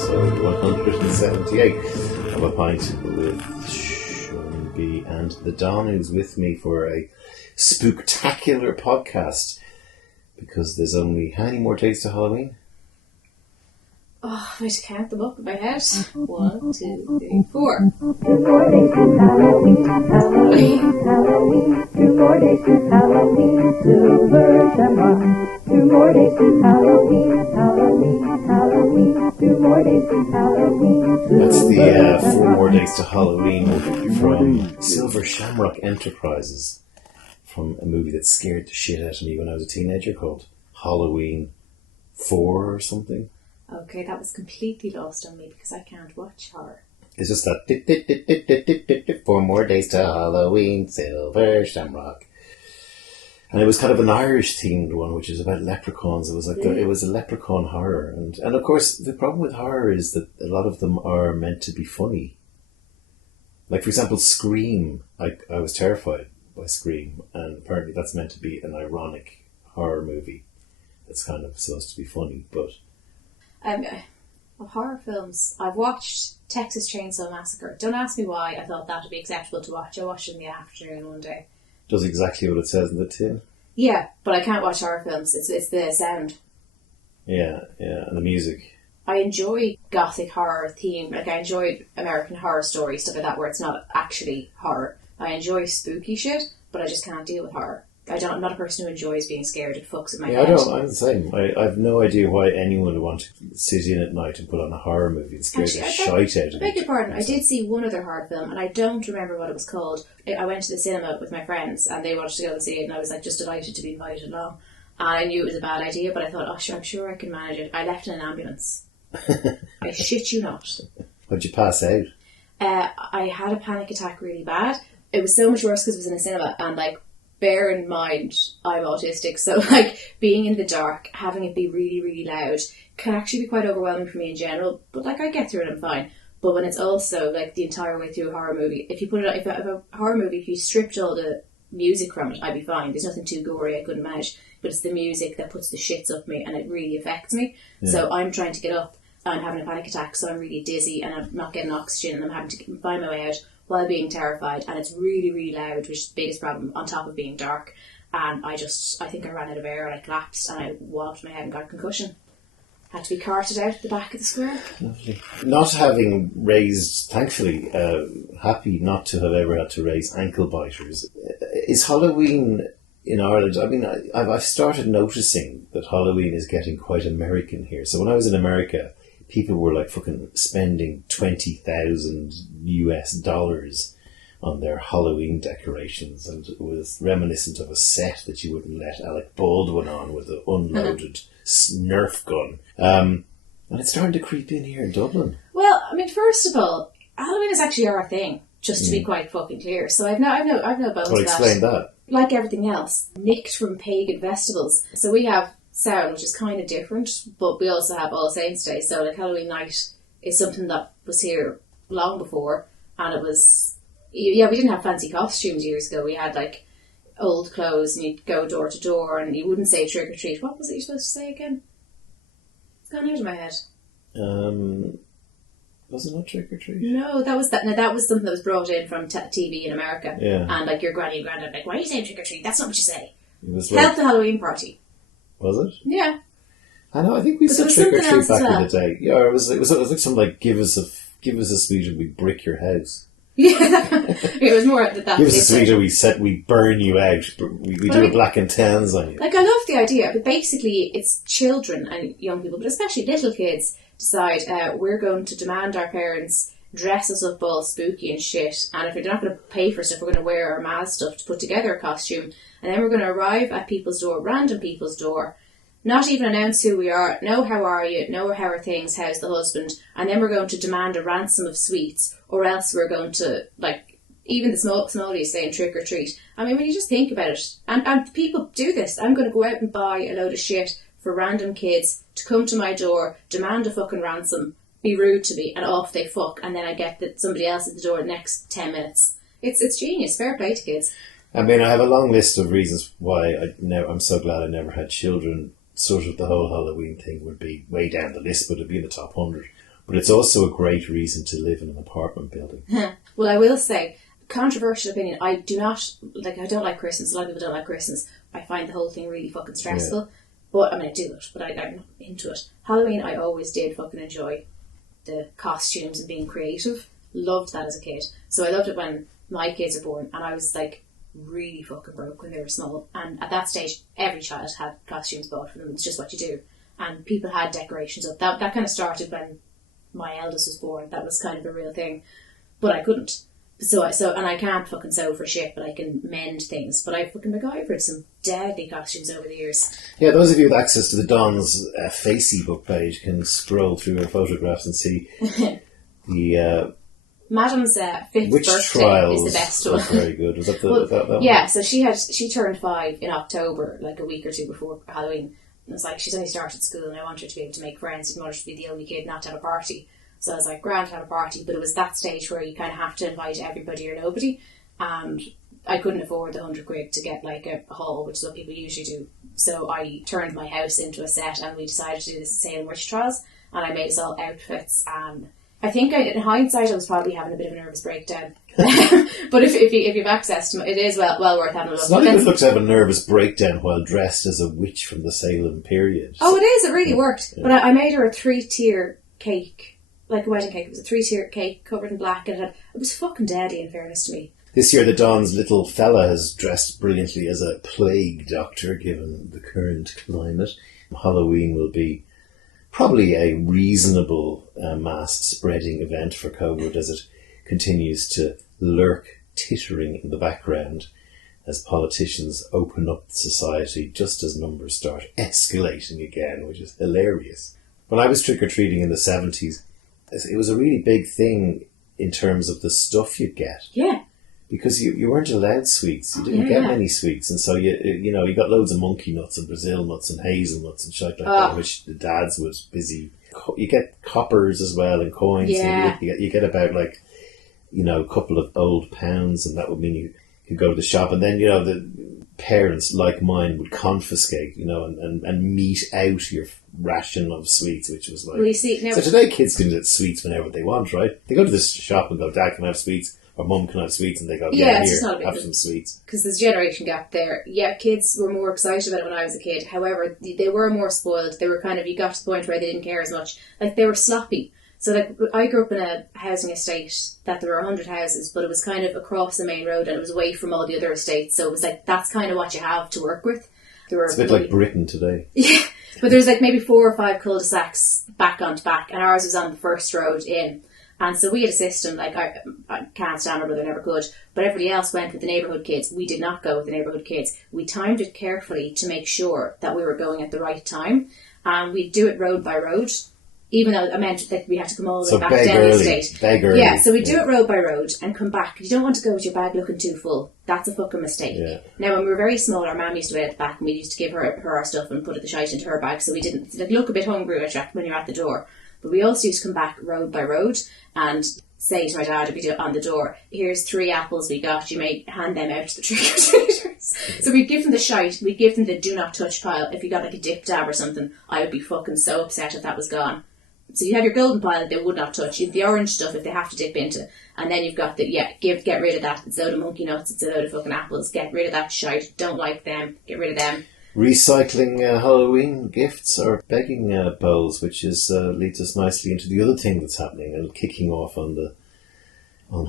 episode 178 of A Pint with Seaniebee and The Don, who's with me for a spooktacular podcast, because there's only how many more days to Halloween? Oh, I just count them up in my head. 1, 2, 3, 4. 2 more days to Halloween, Halloween, Halloween. 2 more days to Halloween, silver shamrock. 2 more days to Halloween, Halloween, Halloween. 2 more days to Halloween, That's the silver 4 shamrock. more days to Halloween from Silver Shamrock Enterprises, from a movie that scared the shit out of me when I was a teenager called Halloween 4 or something. Okay, that was completely lost on me because I can't watch horror. It's just that 4 more days to Halloween, Silver Shamrock. And it was kind of an Irish themed one, which is about leprechauns. It was like it was a leprechaun horror, and of course the problem with horror is that a lot of them are meant to be funny. Like, for example, Scream. I was terrified by Scream, and apparently that's meant to be an ironic horror movie. It's kind of supposed to be funny, but Of horror films, I've watched Texas Chainsaw Massacre. Don't ask me why I thought that would be acceptable to watch. I watched it in the afternoon one day. does exactly what it says in the tin. Yeah, but I can't watch horror films. It's the sound. Yeah, and the music. I enjoy gothic horror theme. Like, I enjoyed American Horror Story, stuff like that, where it's not actually horror. I enjoy spooky shit, but I just can't deal with horror. I'm not a person who enjoys being scared. It fucks with my head. I'm the same. I have no idea why anyone would want to sit in at night and put on a horror movie and scare the shite out of I beg you. your pardon, I did see one other horror film, and I don't remember what it was called. I went to the cinema with my friends, and they wanted to go and see it, and I was like just delighted to be invited along. And I knew it was a bad idea, but I thought, I'm sure I can manage it. I left in an ambulance. I shit you not. How'd you pass out? I had a panic attack really bad. It was so much worse because it was in a cinema, and like, bear in mind, I'm autistic, so like being in the dark, having it be really, really loud can actually be quite overwhelming for me in general, but like I get through it, I'm fine. But when it's also like the entire way through a horror movie, if a horror movie, if you stripped all the music from it, I'd be fine. There's nothing too gory I couldn't manage, but it's the music that puts the shits up me and it really affects me. Yeah. So I'm trying to get up, I'm having a panic attack, so I'm really dizzy and I'm not getting oxygen and I'm having to find my way out while being terrified, and it's really, really loud, which is the biggest problem, on top of being dark. And I think I ran out of air and I collapsed and I walloped my head and got a concussion. Had to be carted out at the back of the square. Lovely. Not having raised, thankfully, happy not to have ever had to raise ankle biters. Is Halloween in Ireland, I mean, I've started noticing that Halloween is getting quite American here. So when I was in America, people were like fucking spending $20,000 US on their Halloween decorations, and it was reminiscent of a set that you wouldn't let Alec Baldwin on with an unloaded Nerf gun. And it's starting to creep in here in Dublin. Well, I mean, first of all, Halloween is actually our thing, just to be quite fucking clear. So I've no bones Well, of explain that. Like everything else, nicked from pagan festivals. So we have Samhain, which is kind of different, but we also have All Saints' Day. So like Halloween night is something that was here long before, and it was, we didn't have fancy costumes years ago. We had like old clothes, and you'd go door to door, and you wouldn't say trick or treat. What was it you're supposed to say again? It's gone out of my head. Was it not trick or treat? No, that was something that was brought in from TV in America. Yeah. And like your granny and granddad, like, why are you saying trick or treat? That's not what you say. It was Help the Halloween party. Was it? Yeah. I know. I think we But said there was trick or something treat else back as in well. the day. Yeah, it was like something like give us a sweet and we brick your house. Yeah, it was more that. Give us a sweet and we burn you out. We do a black and tans on you. Like, I love the idea, but basically it's children and young people, but especially little kids, decide we're going to demand our parents dress us up all spooky and shit, and if they're not going to pay for stuff, we're going to wear our Maz stuff to put together a costume, and then we're going to arrive at people's door, random people's door, not even announce who we are, know how are you, know how are things, how's the husband, and then we're going to demand a ransom of sweets, or else we're going to, like, even the smallies saying trick or treat. I mean, when you just think about it, and people do this, I'm going to go out and buy a load of shit for random kids to come to my door, demand a fucking ransom, be rude to me, and off they fuck, and then I get that somebody else at the door the next 10 minutes. It's genius. Fair play to kids. I mean, I have a long list of reasons why I'm so glad I never had children. Sort of the whole Halloween thing would be way down the list, but it'd be in the top 100. but it's also a great reason to live in an apartment building. Well, I will say, controversial opinion, I don't like Christmas. A lot of people don't like Christmas. I find the whole thing really fucking stressful. Yeah. But, I mean, I do it, but I'm not into it. Halloween, I always did fucking enjoy the costumes and being creative. Loved that as a kid. So I loved it when my kids were born, and I was, like, really fucking broke when they were small. And at that stage, every child had costumes bought for them. It's just what you do. And people had decorations up. That kind of started when my eldest was born. That was kind of a real thing. But I couldn't. And I can't fucking sew for shit, but I can mend things. But I fucking MacGyvered some deadly costumes over the years. Yeah, those of you with access to the Don's Facebook page can scroll through her photographs and see the Madam's fifth birthday is the best one. Very good. Was that that one? Yeah, so she turned 5 in October, like a week or two before Halloween. And it's like she's only started school, and I want her to be able to make friends. I didn't want her to be the only kid not to have a party. So I was like, grand, have a party, but it was that stage where you kind of have to invite everybody or nobody, and I couldn't afford the 100 quid to get like a hall, which is what people usually do. So I turned my house into a set, and we decided to do this Salem Witch Trials, and I made us all outfits, and I think in hindsight I was probably having a bit of a nervous breakdown. But if you've access to it, it is well worth having a look. It's not even look to have a nervous breakdown while dressed as a witch from the Salem period. Oh, it is. It really worked. Yeah. But I made her a 3-tier cake. Like a wedding cake. It was a 3-tier cake covered in black, and it was fucking deadly, in fairness to me. This year the Don's little fella has dressed brilliantly as a plague doctor, given the current climate. Halloween will be probably a reasonable mass spreading event for COVID as it continues to lurk tittering in the background as politicians open up society just as numbers start escalating again, which is hilarious. When I was trick-or-treating in the 70s, it was a really big thing in terms of the stuff you'd get. Yeah. Because you weren't allowed sweets. You didn't get many sweets. And so, you got loads of monkey nuts and Brazil nuts and hazelnuts and shit like that, which the dads was busy. You get coppers as well and coins. Yeah. You get about, like, a couple of old pounds, and that would mean you could go to the shop. And then, the parents, like mine, would confiscate, and mete out your ration of sweets, which was like... Well, you see, now, so today kids can get sweets whenever they want, right? They go to this shop and go, Dad, can I have sweets? Or Mum, can I have sweets? And they go, here, have some sweets. Because there's a generation gap there. Yeah, kids were more excited about it when I was a kid. However, they were more spoiled. They were you got to the point where they didn't care as much. Like, they were sloppy. So, like, I grew up in a housing estate that there were 100 houses, but it was kind of across the main road and it was away from all the other estates. So it was like, that's kind of what you have to work with. It's a bit like Britain today. Yeah, but there's like maybe 4 or 5 cul-de-sacs back onto back, and ours was on the first road in. And so we had a system, like, I can't stand my brother, never could, but everybody else went with the neighbourhood kids. We did not go with the neighbourhood kids. We timed it carefully to make sure that we were going at the right time. And we'd do it road by road, even though I meant that we had to come all the way back down the estate. Beg early. Yeah, so we do it road by road and come back. You don't want to go with your bag looking too full. That's a fucking mistake. Yeah. Now, when we were very small, our mum used to wait at the back, and we used to give her our stuff and put the shite into her bag, so we didn't look a bit hungry when you're at the door. But we also used to come back road by road and say to my dad, if we do it on the door, here's 3 apples we got, you may hand them out to the trick-or-treaters. So we'd give them the shite, we'd give them the do not touch pile. If you got like a dip dab or something, I would be fucking so upset if that was gone. So you have your golden pile that they would not touch, you have the orange stuff if they have to dip into, and then you've got get rid of that. It's a load of monkey nuts, it's a load of fucking apples, get rid of that shite, don't like them, get rid of them. Recycling Halloween gifts or begging bowls, which leads us nicely into the other thing that's happening and kicking off on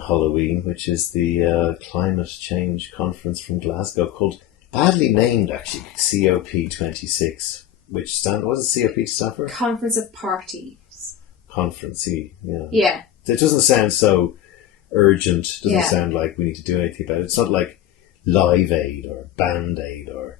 Halloween, which is the climate change conference from Glasgow, called, badly named actually, COP26, which what does COP stand for? Conference of Parties. Conference-y, yeah. Yeah. It doesn't sound so urgent, doesn't sound like we need to do anything about it. It's not like Live Aid or Band Aid or...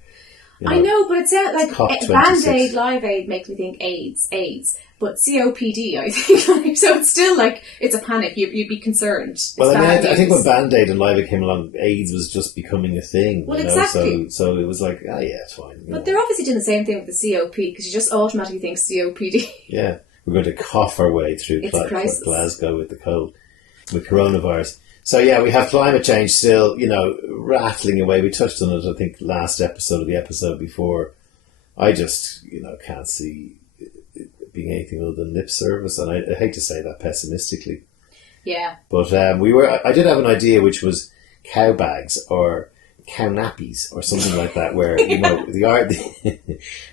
I know, but it sounds like Band-Aid, Live Aid makes me think AIDS, but COPD, I think. So it's still like, it's a panic. You'd be concerned. Well, I think when Band-Aid and Live Aid came along, AIDS was just becoming a thing. Well, exactly. So it was like, it's fine. But they're obviously doing the same thing with the COP, because you just automatically think COPD. Yeah, we're going to cough our way through Glasgow with the cold, with coronavirus. So we have climate change still, rattling away. We touched on it, I think, last episode or the episode before. I just, can't see it being anything other than lip service, and I hate to say that pessimistically. Yeah. But I did have an idea, which was cow bags or CowNappies or something like that, where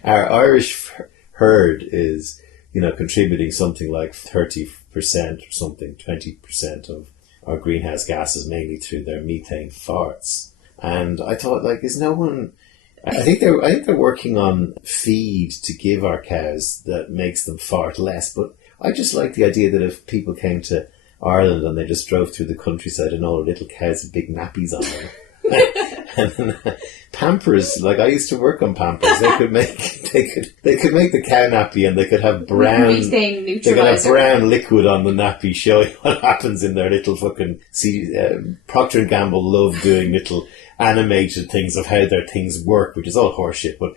our Irish herd is contributing something like 30% or something, 20% of our greenhouse gases, mainly through their methane farts. And I thought, is no one? I think they're working on feed to give our cows that makes them fart less. But I just like the idea that if people came to Ireland and they just drove through the countryside and all the little cows with big nappies on them. And Pampers, I used to work on Pampers. They could make the cow nappy, and they could have brown methane neutralizer. They could have brown liquid on the nappy, showing what happens in their little fucking. Procter and Gamble love doing little animated things of how their things work, which is all horseshit, or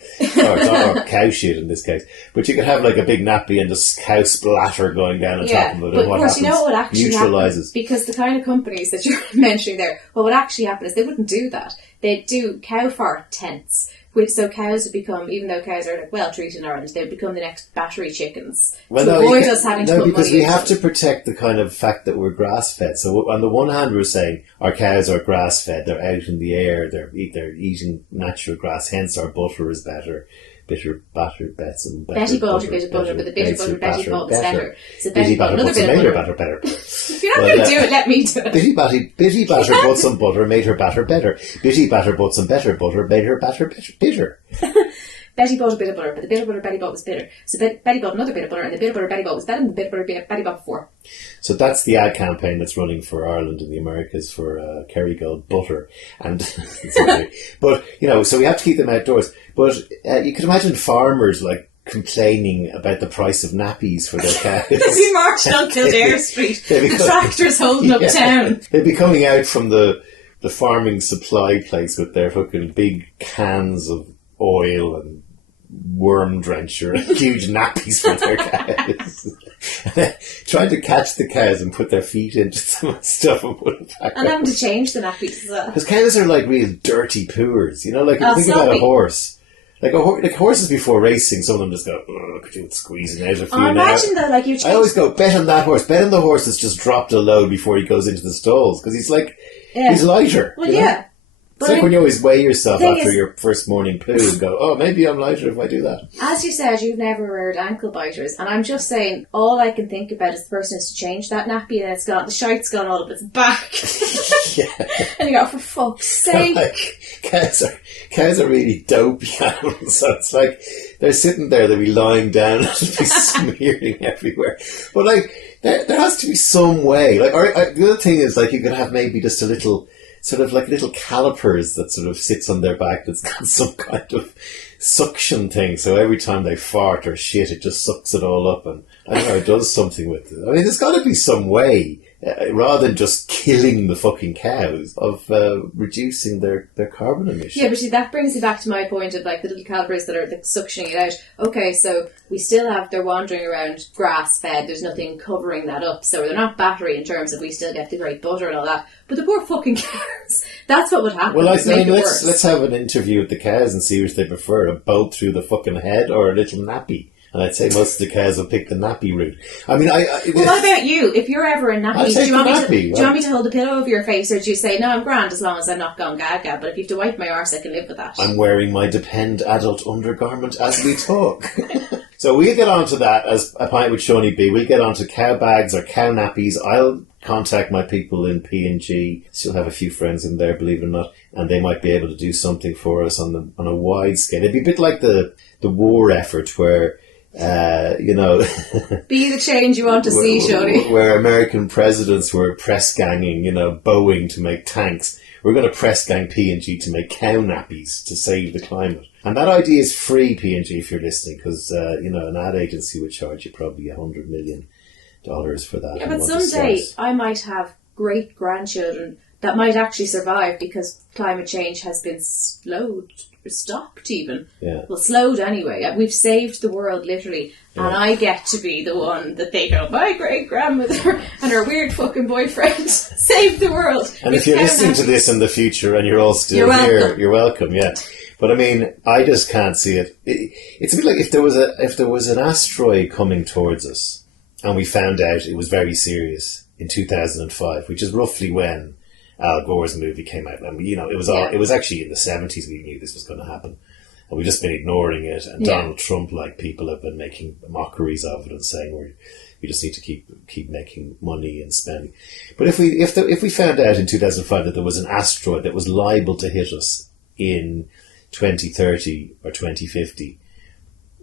cow shit in this case. But you could have a big nappy and just cow splatter going down on top of it. But and what of course, happens, what actually neutralizes. happens, because the kind of companies that you're mentioning there, what would actually happen is they wouldn't do that. They'd do cow fart tents, so cows would become, even though cows are well treated in Ireland, they would become the next battery chickens. Well, to avoid us having to put because money we have into to protect the kind of fact that we're grass fed. So on the one hand, we're saying our cows are grass fed; they're out in the air, they're eating natural grass. Hence, our butter is better. Bitter batter, better. Betty bought a bit of butter, but the bitter butter Betty bought was better. So Bitty batter another bought some bit made of her butter. batter better. If you're not going to do it, let me do it. Bitty batter bought some butter, made her batter better. Bitty batter bought some better butter, made her batter bitter. Betty bought a bit of butter, but the bit of butter Betty bought was bitter. So Betty bought another bit of butter, and the bit of butter Betty bought was better than the bit of butter Betty bought before. So that's the ad campaign that's running for Ireland and the Americas for Kerrygold butter. And but so we have to keep them outdoors. But you could imagine farmers complaining about the price of nappies for their cows. They'd be marching on Kildare Street. The tractors holding up town. They'd be coming out from the farming supply place with their fucking big cans of oil and worm drencher and huge nappies for their cows. Trying to catch the cows and put their feet into some stuff and put it back. And having to change the nappies as well. Because cows are real dirty poos. Think about a horse. Horses before racing, some of them just go, could you squeezing out a few now. Imagine though, you change... I always go, bet on that horse. Bet on the horse that's just dropped a load before he goes into the stalls. Because he's he's lighter. Well, yeah. It's when you always weigh yourself after your first morning poo and go, maybe I'm lighter if I do that. As you said, you've never heard ankle biters, and I'm just saying, all I can think about is the person has to change that nappy and the shite's gone all up its back. And you go, for fuck's sake. Cows are really dopey animals, so it's they're sitting there, they'll be lying down and be smearing everywhere. But there has to be some way. The other thing is you could have maybe just a little little calipers that sort of sits on their back that's got some kind of suction thing. So every time they fart or shit, it just sucks it all up, and I don't know, it does something with it. I mean, there's got to be some way, rather than just killing the fucking cows, of reducing their carbon emissions. Yeah, but see, that brings me back to my point of the little calipers that are suctioning it out. Okay, so we still have, they're wandering around grass fed, there's nothing covering that up, so they're not battery in terms of we still get the great butter and all that, but the poor fucking cows, that's what would happen. Well, let's have an interview with the cows and see which they prefer, a bolt through the fucking head or a little nappy. And I'd say most of the cows will pick the nappy route. I mean, well, what about you? If you're ever in nappies, do you want me to hold a pillow over your face, or do you say, no, I'm grand as long as I'm not going gaga, but if you have to wipe my arse, I can live with that? I'm wearing my Depend adult undergarment as we talk. So we'll get on to that as a pint with Seaniebee. We'll get on to cow bags or cow nappies. I'll contact my people in P&G. Still have a few friends in there, believe it or not, and they might be able to do something for us on a wide scale. It'd be a bit like the war effort where... be the change you want to see, Shoni. Where American presidents were press ganging, Boeing to make tanks. We're going to press gang P&G to make cow nappies to save the climate. And that idea is free, P&G, if you're listening, because, an ad agency would charge you probably $100 million for that. Yeah, but someday I might have great-grandchildren that might actually survive because climate change has been stopped even. Yeah. Well, slowed anyway. We've saved the world, literally. Yeah. And I get to be the one that they go, my great-grandmother and her weird fucking boyfriend saved the world. And if you're listening to this in the future and you're all still here, you're welcome, yeah. But I mean, I just can't see it. It's a bit like if there was an asteroid coming towards us, and we found out it was very serious in 2005, which is roughly when Al Gore's movie came out. And it was actually in the 70s we knew this was going to happen, and we've just been ignoring it. And Donald Trump, like, people have been making mockeries of it and saying we just need to keep making money and spending. But if we found out in 2005 that there was an asteroid that was liable to hit us in 2030 or 2050,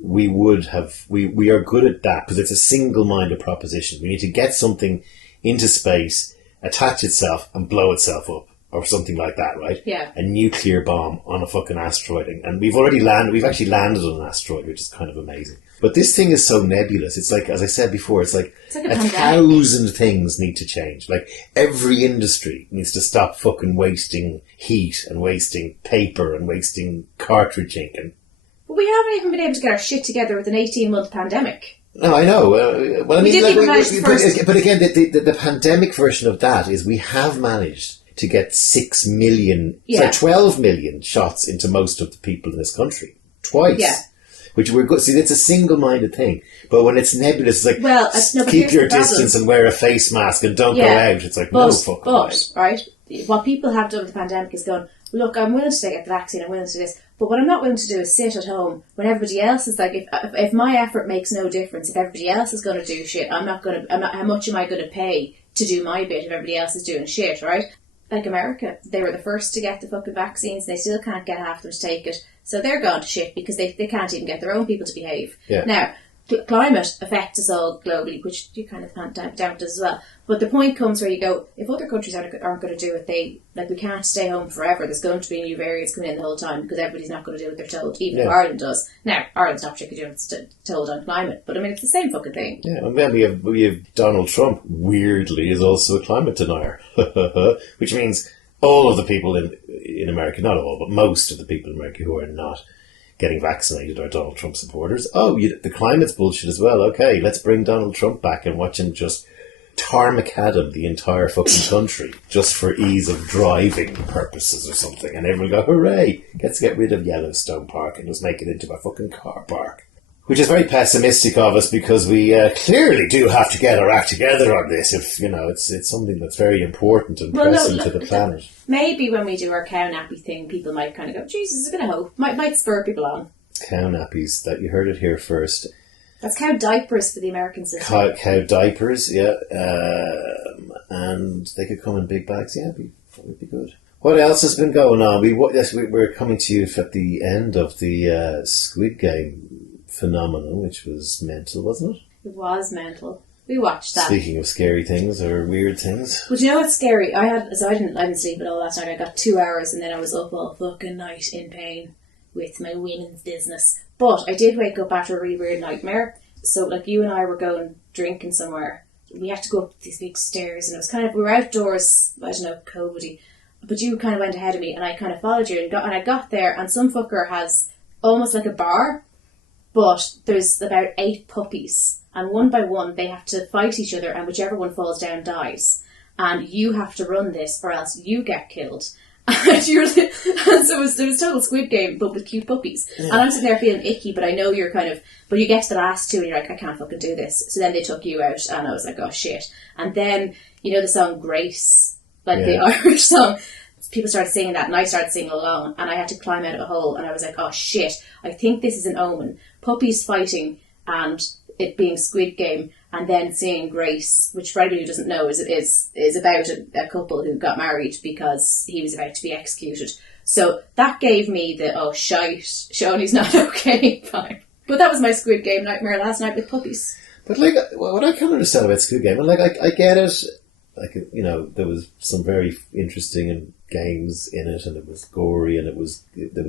we are good at that because it's a single-minded proposition. We need to get something into space, attach itself and blow itself up or something like that, right? Yeah. A nuclear bomb on a fucking asteroid. And we've actually landed on an asteroid, which is kind of amazing. But this thing is so nebulous. It's like, as I said before, it's like a 1,000 things need to change. Like, every industry needs to stop fucking wasting heat and wasting paper and wasting cartridge ink. But we haven't even been able to get our shit together with an 18-month pandemic. No, I know. Well, I mean, but again, the pandemic version of that is we have managed to get 12 million shots into most of the people in this country. Twice. Yeah. Which we're good. See, it's a single-minded thing. But when it's nebulous, it's like, keep your distance and wear a face mask and don't go out. It's like, no fucking way. Right? What people have done with the pandemic is going, look, I'm willing to get the vaccine, I'm willing to do this, but what I'm not willing to do is sit at home when everybody else is like, if my effort makes no difference, if everybody else is going to do shit, how much am I going to pay to do my bit if everybody else is doing shit, right? Like America, they were the first to get the fucking vaccines, they still can't get half them to take it, so they're gone to shit because they can't even get their own people to behave. Yeah. Now, climate affects us all globally, which you kind of down as well. But the point comes where you go, if other countries aren't going to do it, we can't stay home forever. There's going to be new variants coming in the whole time because everybody's not going to do what they're told, even if Ireland does. Now, Ireland's not particularly doing what's told on climate, but I mean, it's the same fucking thing. Yeah, and then we have Donald Trump, weirdly, is also a climate denier, which means all of the people in America, not all, but most of the people in America who are not getting vaccinated are Donald Trump supporters. The climate's bullshit as well. Okay, let's bring Donald Trump back and watch him just tarmacadam the entire fucking country just for ease of driving purposes or something. And everyone go, hooray, gets to get rid of Yellowstone Park and just make it into a fucking car park. Which is very pessimistic of us because we clearly do have to get our act together on this. If it's something that's very important and pressing to the planet. Maybe when we do our CowNappy thing, people might kind of go, Jesus, a bit of hope. Might spur people on. Cownappies, that you heard it here first. That's cow diapers for the Americans. Cow diapers, yeah. And they could come in big bags. Yeah, that would be good. What else has been going on? We're coming to you at the end of the Squidgame phenomenon, which was mental, wasn't it? It was mental. We watched that. Speaking of scary things or weird things. But you know what's scary? I didn't sleep at all last night. I got 2 hours and then I was up all fucking night in pain with my women's business. But I did wake up after a really weird nightmare. So like you and I were going drinking somewhere. We had to go up these big stairs and it was kind of, we were outdoors, I don't know, COVID-y. But you kind of went ahead of me and I kind of followed you and I got there and some fucker has almost like a bar. But there's about 8 puppies, and one by one they have to fight each other, and whichever one falls down dies. And you have to run this, or else you get killed. And so it was total Squidgame, but with cute puppies. Yeah. And I'm sitting there feeling icky, but I know you're but you get to the last 2 and you're like, I can't fucking do this. So then they took you out, and I was like, oh shit. And then, you know the song Grace, the Irish song? People started singing that and I started singing along and I had to climb out of a hole and I was like, oh shit, I think this is an omen. Puppies fighting and it being Squidgame and then singing Grace, which for anybody who doesn't know is about a couple who got married because he was about to be executed. So that gave me the, oh shite, Shawnee's not okay vibe. But that was my Squidgame nightmare last night with puppies. But what I can't understand about Squidgame, and I get it, there was some very interesting games in it, and it was gory, and there was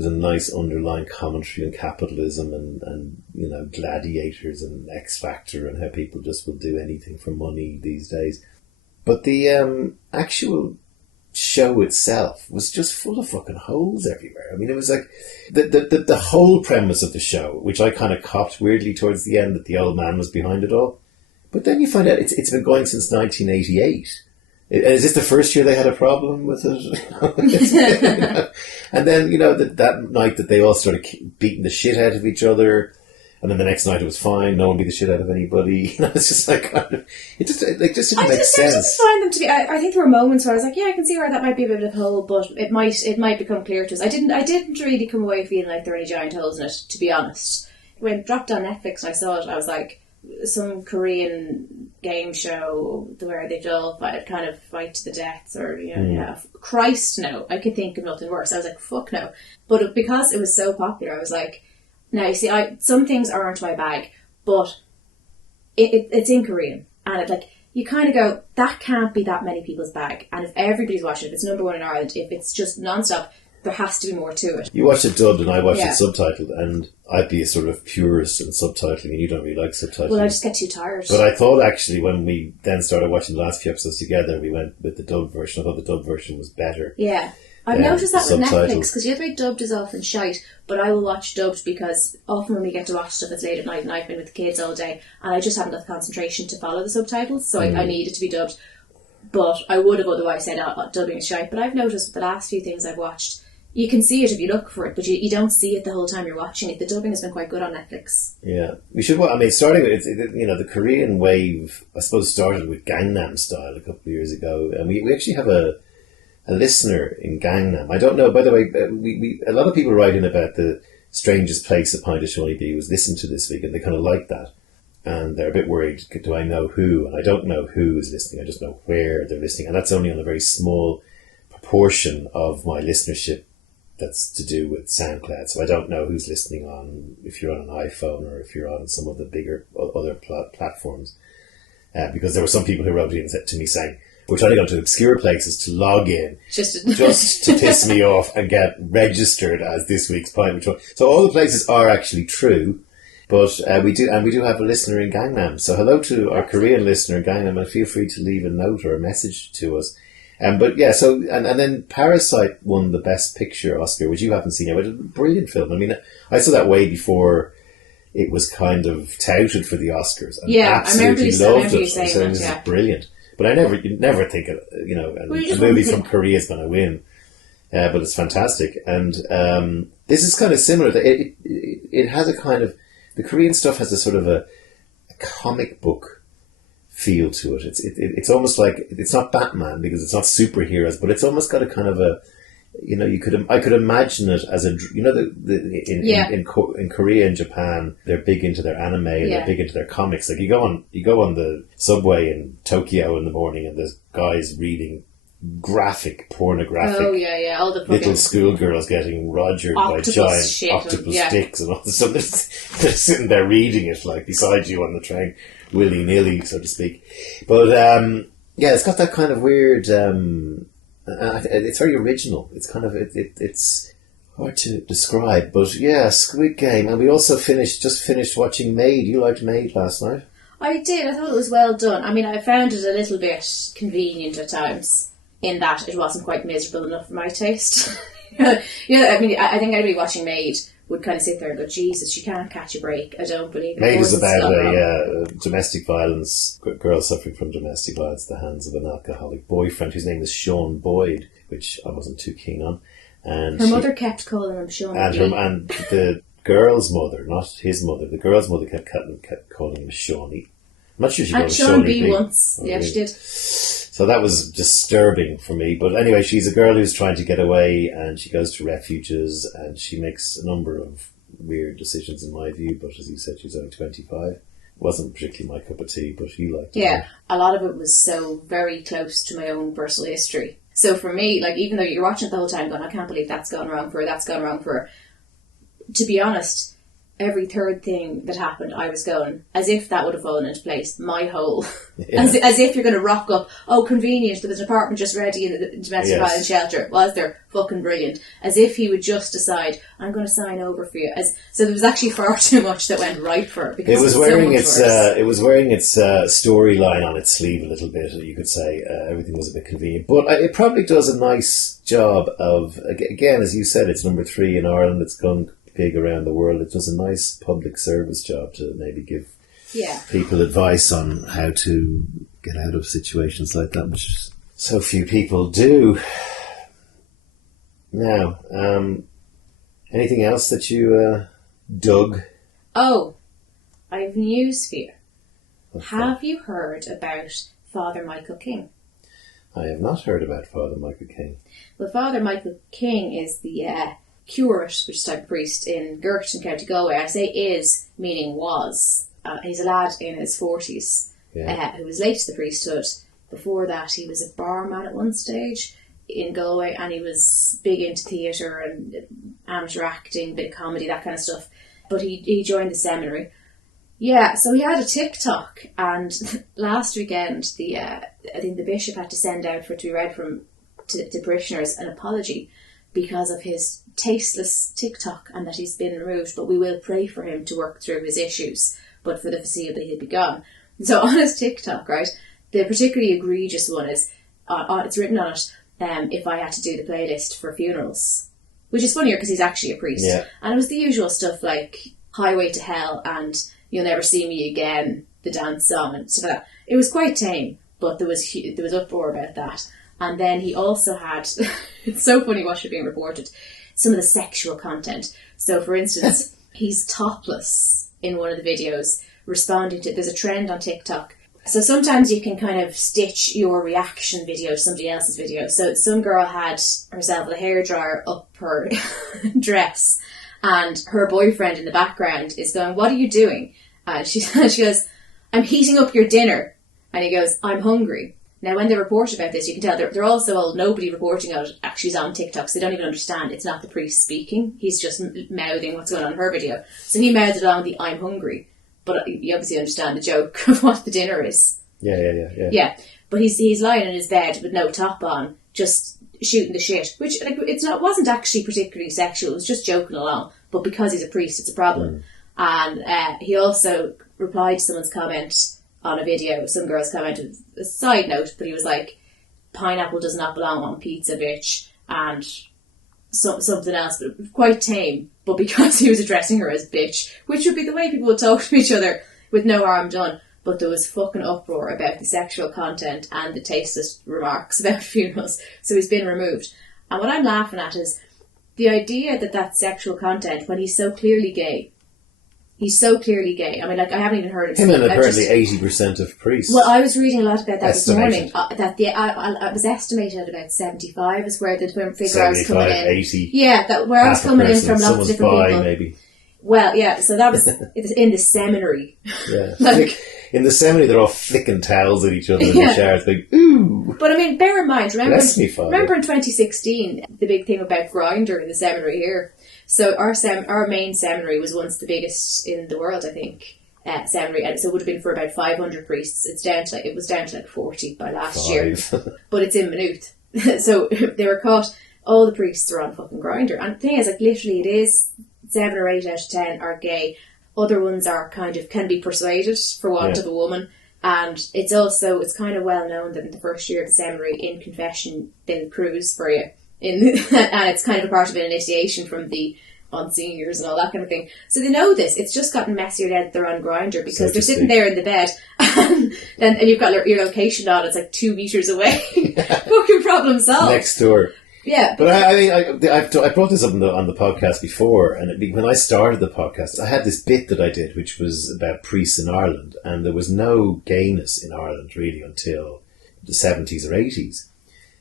a nice underlying commentary on capitalism and gladiators and X Factor and how people just will do anything for money these days. But the actual show itself was just full of fucking holes everywhere. I mean, it was like the whole premise of the show, which I kind of copped weirdly towards the end, that the old man was behind it all. But then you find out it's been going since 1988. Is this the first year they had a problem with it? And then, that night that they all started beating the shit out of each other, and then the next night it was fine, no one beat the shit out of anybody. It's just like, it just didn't make sense. I just find them to be, I think there were moments where I was like, yeah, I can see where that might be a bit of a hole, but it might become clear to us. I didn't really come away feeling like there were any giant holes in it, to be honest. When it dropped on Netflix and I saw it, I was like, some Korean game show where they all kind of fight to the deaths, or Christ, no, I could think of nothing worse. I was like, fuck no. But because it was so popular, I was like, now you see, some things aren't my bag, but it's in Korean, and you kind of go, that can't be that many people's bag. And if everybody's watching it, if it's number one in Ireland, if it's just non-stop, there has to be more to it. You watched it dubbed and I watched it subtitled, and I'd be a sort of purist in subtitling, and you don't really like subtitling. Well, I just get too tired. But I thought actually when we then started watching the last few episodes together, we went with the dubbed version. I thought the dubbed version was better. Yeah. I've noticed that with Netflix, because the other way dubbed is often shite, but I will watch dubbed because often when we get to watch stuff it's late at night and I've been with the kids all day and I just haven't got the concentration to follow the subtitles, so I need it to be dubbed. But I would have otherwise said dubbing is shite. But I've noticed with the last few things I've watched, you can see it if you look for it, but you don't see it the whole time you're watching it. The dubbing has been quite good on Netflix. Yeah. We should, starting with, the Korean wave, I suppose, started with Gangnam Style a couple of years ago. And we actually have a listener in Gangnam. I don't know, by the way, we a lot of people write in about the strangest place a pint of Seaniebee was listened to this week, and they kind of like that. And they're a bit worried, do I know who? And I don't know who is listening, I just know where they're listening. And that's only on a very small proportion of my listenership that's to do with SoundCloud. So I don't know who's listening on, if you're on an iPhone or if you're on some of the bigger other platforms. Because there were some people who wrote in to me saying, we're trying to go to obscure places to log in just to piss me off and get registered as this week's pint. So all the places are actually true, but we do have a listener in Gangnam. So hello to our Korean listener in Gangnam, and feel free to leave a note or a message to us. But yeah, so and then Parasite won the Best Picture Oscar, which you haven't seen yet, but it's a brilliant film. I mean, I saw that way before it was kind of touted for the Oscars. And absolutely loved it. I said, this is brilliant. But you never think, a movie from Korea is going to win. But it's fantastic. And this is kind of similar. It has a kind of, the Korean stuff has a sort of a comic book feel to it. It's almost like, it's not Batman because it's not superheroes, but it's almost got a kind of a, I could imagine it as in Korea and Japan, they're big into their anime and they're big into their comics. Like you go on the subway in Tokyo in the morning and there's guys reading pornographic. Oh yeah, all the little schoolgirls getting rogered by giant octopus sticks and all this stuff. They're sitting there reading it like beside you on the train, willy nilly, so to speak. But it's got that kind of weird. It's very original. It's kind of it's hard to describe, but yeah, Squidgame. And we also just finished watching Maid. You liked Maid last night? I did. I thought it was well done. I mean, I found it a little bit convenient at times in that it wasn't quite miserable enough for my taste. I mean, I think anybody watching Maid would kind of sit there and go, Jesus, she can't catch a break. I don't believe it. Maid is about a domestic violence, girl suffering from domestic violence at the hands of an alcoholic boyfriend whose name is Sean Boyd, which I wasn't too keen on. And her mother kept calling him Sean Boyd. And the girl's mother, not his mother, the girl's mother kept calling him Shawnee. I'm not sure she called him Sean B B once. Yeah, she did. So that was disturbing for me. But anyway, she's a girl who's trying to get away and she goes to refuges and she makes a number of weird decisions in my view. But as you said, she's only 25. Wasn't particularly my cup of tea, but you liked it. Yeah, a lot of it was so very close to my own personal history. So for me, like, even though you're watching it the whole time going, I can't believe that's gone wrong for her, to be honest, every third thing that happened, I was going, as if that would have fallen into place. My whole, as if you're going to rock up, oh, convenient, there was an apartment just ready in the domestic violence shelter. Was there? Fucking brilliant. As if he would just decide, I'm going to sign over for you. So there was actually far too much that went right for her. Because it was wearing its storyline on its sleeve a little bit, you could say. Everything was a bit convenient. But it probably does a nice job of, again, as you said, it's number 3 in Ireland. It's gone big around the world. It does a nice public service job to maybe give people advice on how to get out of situations like that, which So few people do. Now, anything else that you dug? Oh, I have news for you. What's Have you heard about Father Michael King? that? I have not heard about Father Michael King. Well, Father Michael King is the curate, which is type of priest in Gert in County Galway. I say is, meaning was. He's a lad in his 40s who was late to the priesthood. Before that, he was a barman at one stage in Galway, and he was big into theatre and amateur acting, bit of comedy, that kind of stuff. But he joined the seminary. Yeah, so he had a TikTok, and last weekend, I think the bishop had to send out for it to be read to parishioners an apology because of his tasteless TikTok and that he's been removed. But we will pray for him to work through his issues. But for the foreseeable, he'll be gone. So on his TikTok, right, the particularly egregious one is, it's written on it, if I had to do the playlist for funerals, which is funnier because he's actually a priest. Yeah. And it was the usual stuff like Highway to Hell and You'll Never See Me Again, the dance song and stuff like that. It was quite tame, but there was uproar about that. And then he also had, it's so funny watching it being reported, some of the sexual content. So for instance, he's topless in one of the videos responding to, there's a trend on TikTok. So sometimes you can kind of stitch your reaction video to somebody else's video. So some girl had herself with a hairdryer up her dress, and her boyfriend in the background is going, "What are you doing?" She goes, "I'm heating up your dinner." And he goes, "I'm hungry." Now, when they report about this, you can tell they're all so old, nobody reporting on it actually is on TikTok, so they don't even understand it's not the priest speaking. He's just mouthing what's going on in her video. So he mouthed along the "I'm hungry." But you obviously understand the joke of what the dinner is. Yeah. But he's lying in his bed with no top on, just shooting the shit, which wasn't actually particularly sexual. It was just joking along. But because he's a priest, it's a problem. And he also replied to someone's comment on a video. Some girl's commented a side note, but he was like, "Pineapple does not belong on pizza, bitch," and something else, but quite tame. But because he was addressing her as bitch, which would be the way people would talk to each other with no harm done, but there was fucking uproar about the sexual content and the tasteless remarks about funerals. So he's been removed. And what I'm laughing at is the idea that that's sexual content when he's so clearly gay. He's so clearly gay. I mean, like, I haven't even heard of him. And apparently 80% of priests. Well, I was reading a lot about that this morning. I was estimated at about 75 is where the figure I was coming in. 80. Yeah, where I was coming in from lots of different people. Maybe. Well, yeah, so that was in the seminary. Yeah. In the seminary, they're all flicking towels at each other in the showers. Like, ooh. But I mean, bear in mind, remember in 2016, the big thing about Grindr in the seminary here. So our main seminary was once the biggest in the world, I think, seminary, and so it would have been for about 500 priests. It was down to like 40 by last year, but it's in Maynooth. So they were caught. All the priests are on fucking Grindr, and the thing is, like, literally, it is 7 or 8 out of 10 are gay. Other ones are kind of can be persuaded for want of a woman. And it's kind of well known that in the first year of the seminary, in confession, they'll cruise for you. And it's kind of a part of an initiation from the monsignors and all that kind of thing. So they know this. It's just gotten messier now that they're on Grindr because they're sitting there in the bed and you've got your location on. It's like 2 meters away. Fucking problem solved. Next door. Yeah. But I brought this up on the podcast before, and when I started the podcast, I had this bit that I did, which was about priests in Ireland, and there was no gayness in Ireland really until the 70s or 80s.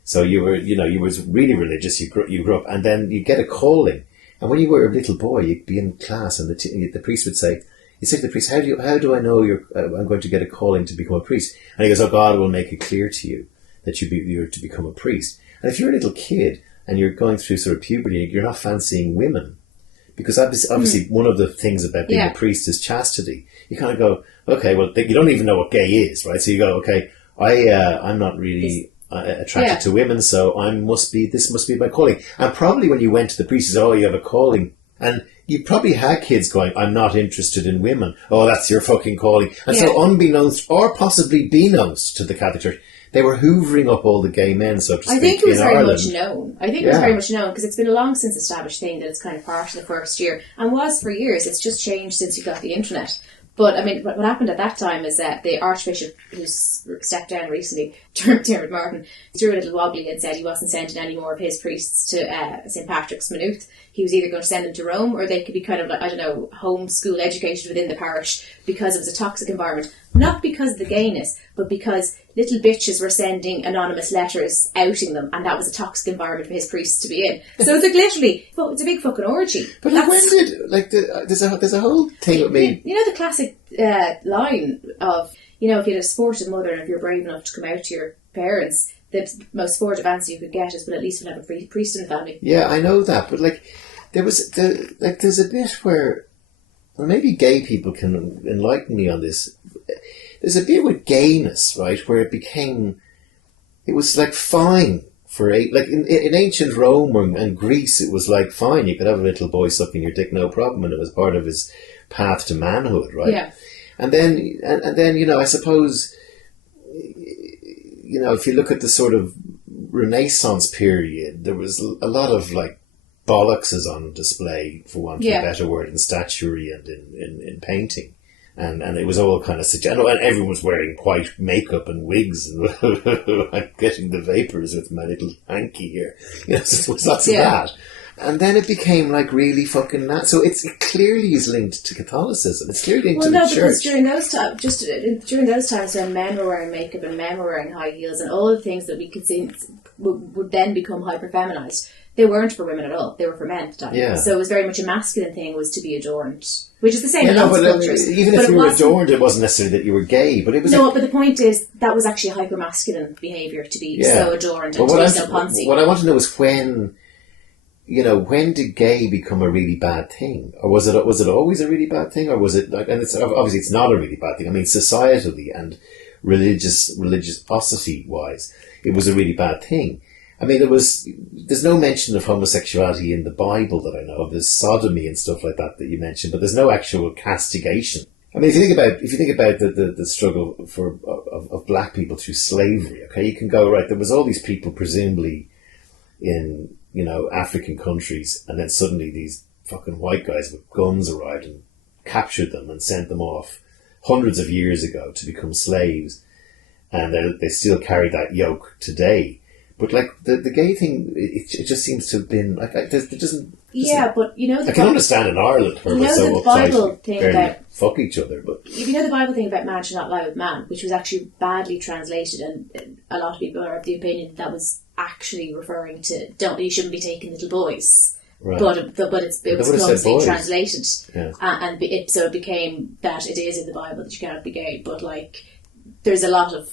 So you were really religious. You grew up, and then you get a calling. And when you were a little boy, you'd be in class, and the priest would say, "You say to the priest, how do I know I'm going to get a calling to become a priest?" And he goes, "Oh, God will make it clear to you that you're to become a priest." And if you're a little kid and you're going through sort of puberty, you're not fancying women, because obviously one of the things about being a priest is chastity. You kind of go, okay, well, you don't even know what gay is, right? So you go, okay, I'm not really attracted to women, so this must be my calling. And probably when you went to the priest, he says, "Oh, you have a calling." And you probably had kids going, "I'm not interested in women." "Oh, that's your fucking calling." And so unbeknownst, or possibly beknownst to the Catholic Church, they were hoovering up all the gay men, so to speak, I think it was very Ireland. much known. I think it was very much known because it's been a long since established thing that it's kind of part of the first year, and was for years. It's just changed since you got the internet. But, I mean, what happened at that time is that the Archbishop, who's stepped down recently, Dermot Martin, threw a little wobbly and said he wasn't sending any more of his priests to St. Patrick's Maynooth. He was either going to send them to Rome, or they could be kind of like, I don't know, homeschool educated within the parish, because it was a toxic environment. Not because of the gayness, but because little bitches were sending anonymous letters outing them, and that was a toxic environment for his priests to be in. So it's like literally, it's a big fucking orgy. But like, when did, like, there's a whole thing with me. You know the classic line of, you know, if you had a sportive mother and if you're brave enough to come out to your parents, the most sportive answer you could get is, but at least we'll have a priest in the family. Yeah, I know that, but like, there's a bit where, well, maybe gay people can enlighten me on this. There's a bit with gayness, right, where it was like fine for like in ancient Rome and Greece, it was like fine, you could have a little boy sucking your dick, no problem, and it was part of his path to manhood, right? Yeah. And then you know, I suppose, you know, if you look at the sort of Renaissance period, there was a lot of like bollockses on display, for want of a better word, in statuary and in painting. And it was all kind of suggestive, and everyone was wearing white makeup and wigs, and I'm getting the vapours with my little hanky here. You know, so it was lots of that. And then it became like really fucking that. So it clearly is linked to Catholicism. It's clearly linked to the church. Well, no, because during those times when men were wearing makeup and men were wearing high heels and all the things that we could see would then become hyper-feminized, they weren't for women at all. They were for men at the time. Yeah. So it was very much a masculine thing, was to be adorned, which is the same in lots of cultures. Even if you were adorned, it wasn't necessarily that you were gay. But it was but the point is that was actually a hyper-masculine behaviour, to be so adorned and to be so poncy. What I want to know is when did gay become a really bad thing? Or was it always a really bad thing? Or was it like, and it's obviously it's not a really bad thing. I mean, societally and religiosity wise, it was a really bad thing. I mean, there's no mention of homosexuality in the Bible that I know of. There's sodomy and stuff like that you mentioned, but there's no actual castigation. I mean, if you think about the struggle of black people through slavery, okay, you can go, right, there was all these people presumably in, you know, African countries, and then suddenly these fucking white guys with guns arrived and captured them and sent them off hundreds of years ago to become slaves, and they still carry that yoke today. But like the gay thing, it just seems to have been like there doesn't. But you know, I can understand in Ireland where we're so uptight, barely fuck each other. But if you know the Bible thing about man should not lie with man, which was actually badly translated, and a lot of people are of the opinion that was actually referring to you shouldn't be taking little boys. Right. But it was clumsily translated, and so it became that it is in the Bible that you cannot be gay. But like, there's a lot of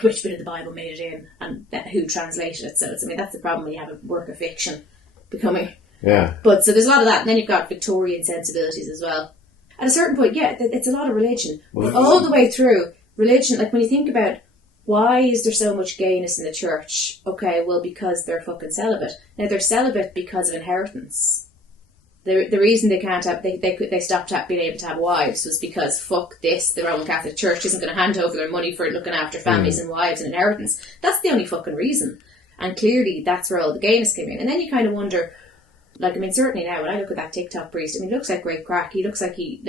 which bit of the Bible made it in, and who translated it. So I mean, that's the problem when you have a work of fiction becoming. Yeah. But so there's a lot of that, and then you've got Victorian sensibilities as well. At a certain point, it's a lot of religion, but all the way through religion. Like when you think about why is there so much gayness in the church? Okay, well, because they're fucking celibate. Now they're celibate because of inheritance. The reason they can't have they stopped being able to have wives was because fuck this, the Roman Catholic Church isn't going to hand over their money for looking after families and wives and inheritance. That's the only fucking reason. And clearly that's where all the gayness came in. And then you kind of wonder, like, I mean, certainly now when I look at that TikTok priest, I mean, he looks like great crack. He looks like he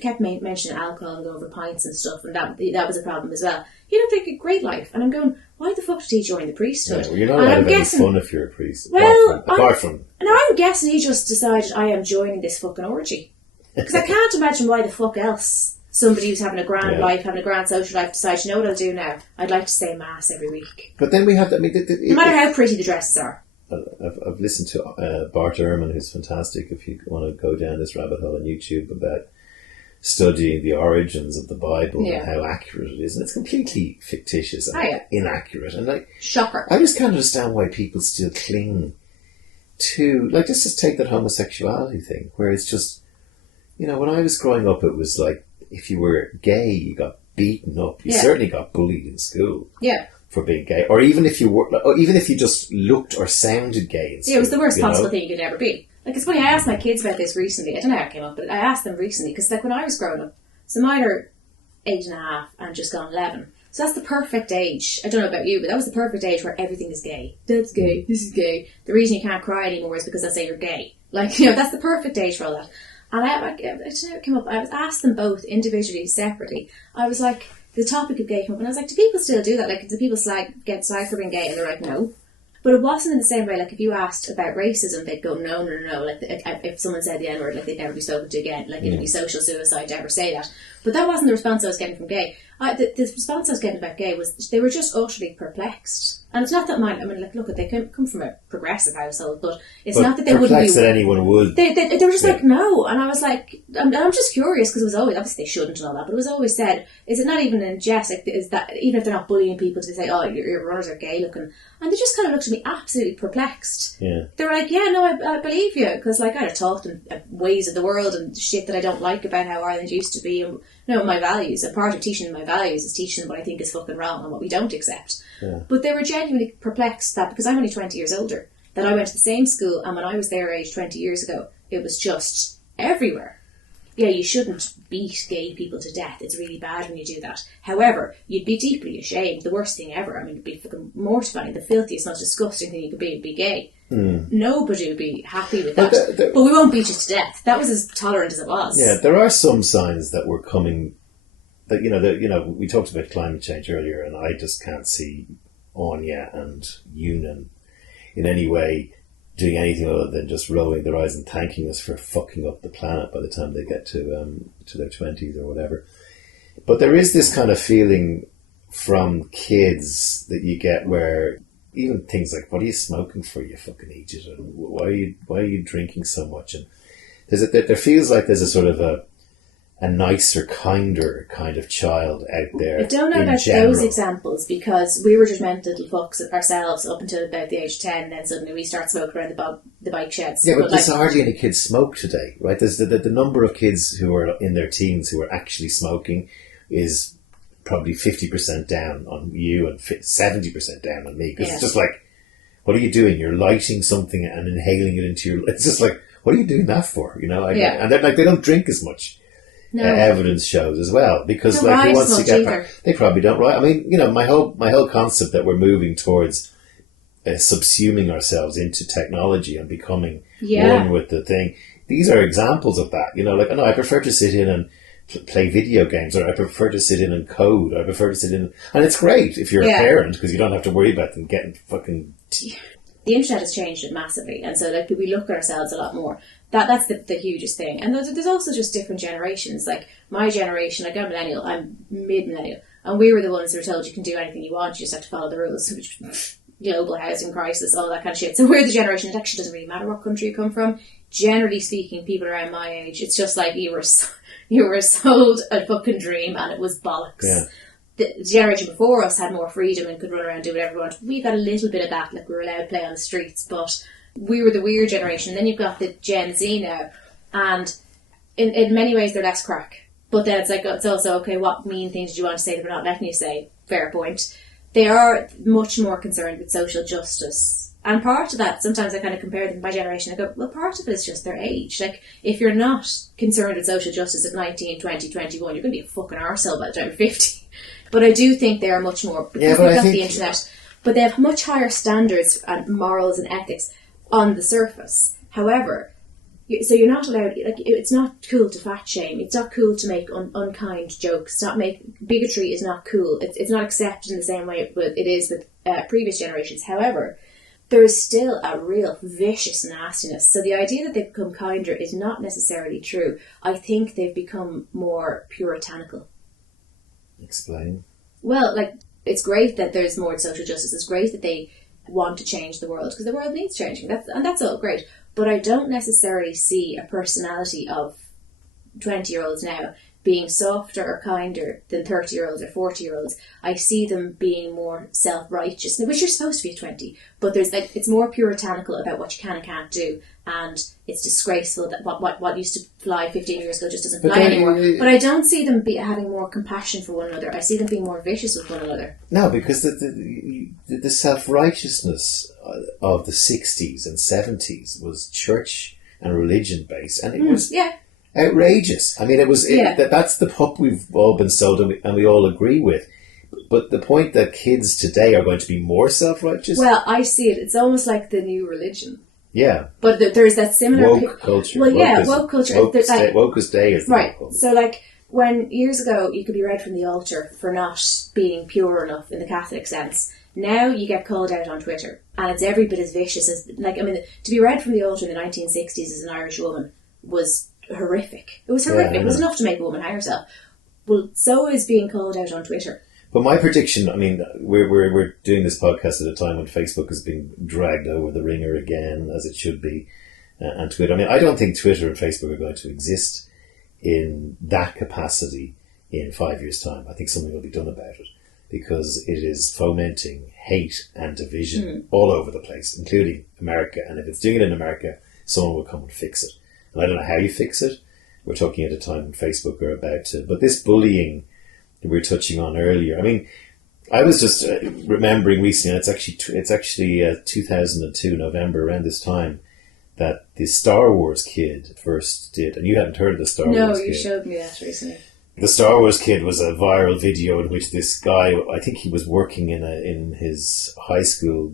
kept mentioning alcohol and over pints and stuff, and that was a problem as well. He looked like a great life, and I'm going, why the fuck did he join the priesthood? Yeah, well, you're not allowed to have any fun if you're a priest. Apart from. Now I'm guessing he just decided I am joining this fucking orgy, because I can't imagine why the fuck else somebody who's having a grand life, having a grand social life, decides, you know what I'll do now? I'd like to say mass every week. But then we have, no matter how pretty the dresses are. I've listened to Bart Ehrman, who's fantastic, if you want to go down this rabbit hole on YouTube, about studying the origins of the Bible and how accurate it is, and it's completely fictitious and inaccurate, and like, shocker. I just can't understand why people still cling to, like, let's just take that homosexuality thing, where it's just, you know, when I was growing up, it was like, if you were gay, you got beaten up. You certainly got bullied in school. Yeah. For being gay, or even if you just looked or sounded gay. It was the worst possible thing you could ever be. Like, it's funny, I asked my kids about this recently. I don't know how it came up, but I asked them recently, because like when I was growing up, so mine are 8.5 and just gone 11. So that's the perfect age. I don't know about you, but that was the perfect age where everything is gay. That's gay. This is gay. The reason you can't cry anymore is because I say you're gay. Like, you know, that's the perfect age for all that. And I came up, I was asked them both individually, separately. I was like, the topic of gay came up, and I was like, do people still do that? Like, do people get slag for being gay? And they're like, no. But it wasn't in the same way, like, if you asked about racism, they'd go, no. Like, if someone said the N-word, like, they'd never be spoken to again. Like, it'd be social suicide to ever say that. But that wasn't the response I was getting from gay. The response I was getting about gay was they were just utterly perplexed. And it's not that look, they come from a progressive household, but it's not that they wouldn't be... that anyone would. They were just like, no. And I was like, I'm just curious, because it was always, obviously they shouldn't and all that, but it was always said, is it not even in jest, like, is that, even if they're not bullying people, to say, oh, your runners are gay looking, and they just kind of looked at me absolutely perplexed. Yeah. They were like, yeah, no, I believe you, because like, I'd have taught them ways of the world and shit that I don't like about how Ireland used to be, and my values. A part of teaching them my values is teaching them what I think is fucking wrong and what we don't accept. Yeah. But they were genuinely perplexed that, because I'm only 20 years older, that I went to the same school, and when I was their age 20 years ago, it was just everywhere. Yeah, you shouldn't beat gay people to death. It's really bad when you do that. However, you'd be deeply ashamed. The worst thing ever. I mean, it'd be fucking mortifying. The filthiest, most disgusting thing you could be would be gay. Nobody would be happy with that. But we won't beat you to death. That was as tolerant as it was. Yeah, there are some signs that we're coming... That we talked about climate change earlier, and I just can't see Anya and Ewan in any way doing anything other than just rolling their eyes and thanking us for fucking up the planet by the time they get to their 20s or whatever. But there is this kind of feeling from kids that you get where even things like, what are you smoking for, you fucking idiot? And why are you drinking so much? And there feels like there's a sort of a nicer, kinder kind of child out there. I don't know about those examples, because we were just mental little fucks ourselves up until about the age of 10, then suddenly we start smoking around the bike sheds. Yeah, but there's hardly any kids smoke today, right? There's the number of kids who are in their teens who are actually smoking is probably 50% down on you and 70% down on me. Because it's just like, what are you doing? You're lighting something and inhaling it into your... It's just like, what are you doing that for? And they're like, they don't drink as much. No. Evidence shows as well, because who wants to get they probably don't ride. I mean, my whole concept that we're moving towards subsuming ourselves into technology and becoming one with the thing. These are examples of that. I prefer to sit in and play video games, or I prefer to sit in and code, or I prefer to sit in, and it's great if you're a parent, because you don't have to worry about them getting fucking. The internet has changed it massively, and so we look at ourselves a lot more. That's the hugest thing. And there's also just different generations. Like my generation, like I'm millennial, I'm mid-millennial, and we were the ones who were told you can do anything you want, you just have to follow the rules, which global housing crisis, all that kind of shit. So we're the generation, it actually doesn't really matter what country you come from. Generally speaking, people around my age, it's just like you were sold a fucking dream and it was bollocks. Yeah. The generation before us had more freedom and could run around and do whatever we want. We got a little bit of that, like we were allowed to play on the streets, but we were the weird generation. And then you've got the Gen Z now, and in many ways they're less crack. But then it's also, okay, what mean things do you want to say that we're not letting you say? Fair point. They are much more concerned with social justice. And part of that, sometimes I kind of compare them to my generation. I go, well, part of it is just their age. Like, if you're not concerned with social justice at 19, 20, 21, you're going to be a fucking arsehole by the time you're 50. But I do think they are much more, because they've got the internet, but they have much higher standards and morals and ethics on the surface. However, so you're not allowed, like, it's not cool to fat shame. It's not cool to make unkind jokes. Bigotry is not cool. It's not accepted in the same way it is with previous generations. However, there is still a real vicious nastiness. So the idea that they've become kinder is not necessarily true. I think they've become more puritanical. Explain. Well, like, it's great that there's more social justice. It's great that they want to change the world, because the world needs changing. That's all great. But I don't necessarily see a personality of 20-year-olds now being softer or kinder than 30-year-olds or 40-year-olds. I see them being more self-righteous, which you're supposed to be at 20. But it's more puritanical about what you can and can't do, and it's disgraceful that what used to fly 15 years ago just doesn't fly anymore. But I don't see them having more compassion for one another. I see them being more vicious with one another. No, because the self-righteousness of the 60s and 70s was church and religion based, and it was outrageous. I mean, that's the pup we've all been sold, and we all agree with. But the point that kids today are going to be more self-righteous? Well, I see it. It's almost like the new religion. Yeah. But there's that similar... Woke culture. Well, yeah, woke culture. Woke's day is right. woke culture. So, like, when years ago you could be read from the altar for not being pure enough in the Catholic sense, now you get called out on Twitter, and it's every bit as vicious as... Like, I mean, to be read from the altar in the 1960s as an Irish woman was horrific. It was horrific. It was enough to make a woman hang herself. Well, so is being called out on Twitter. But my prediction, I mean, we're doing this podcast at a time when Facebook is being dragged over the ringer again, as it should be, and Twitter. I mean, I don't think Twitter and Facebook are going to exist in that capacity in 5 years' time. I think something will be done about it, because it is fomenting hate and division all over the place, including America. And if it's doing it in America, someone will come and fix it. And I don't know how you fix it. We're talking at a time when Facebook are about to... But this bullying we were touching on earlier. I mean, I was just remembering recently, and it's actually 2002, November, around this time, that the Star Wars kid first did, and you hadn't heard of the Star Wars kid. No, you showed me that recently. The Star Wars kid was a viral video in which this guy, I think he was working in his high school,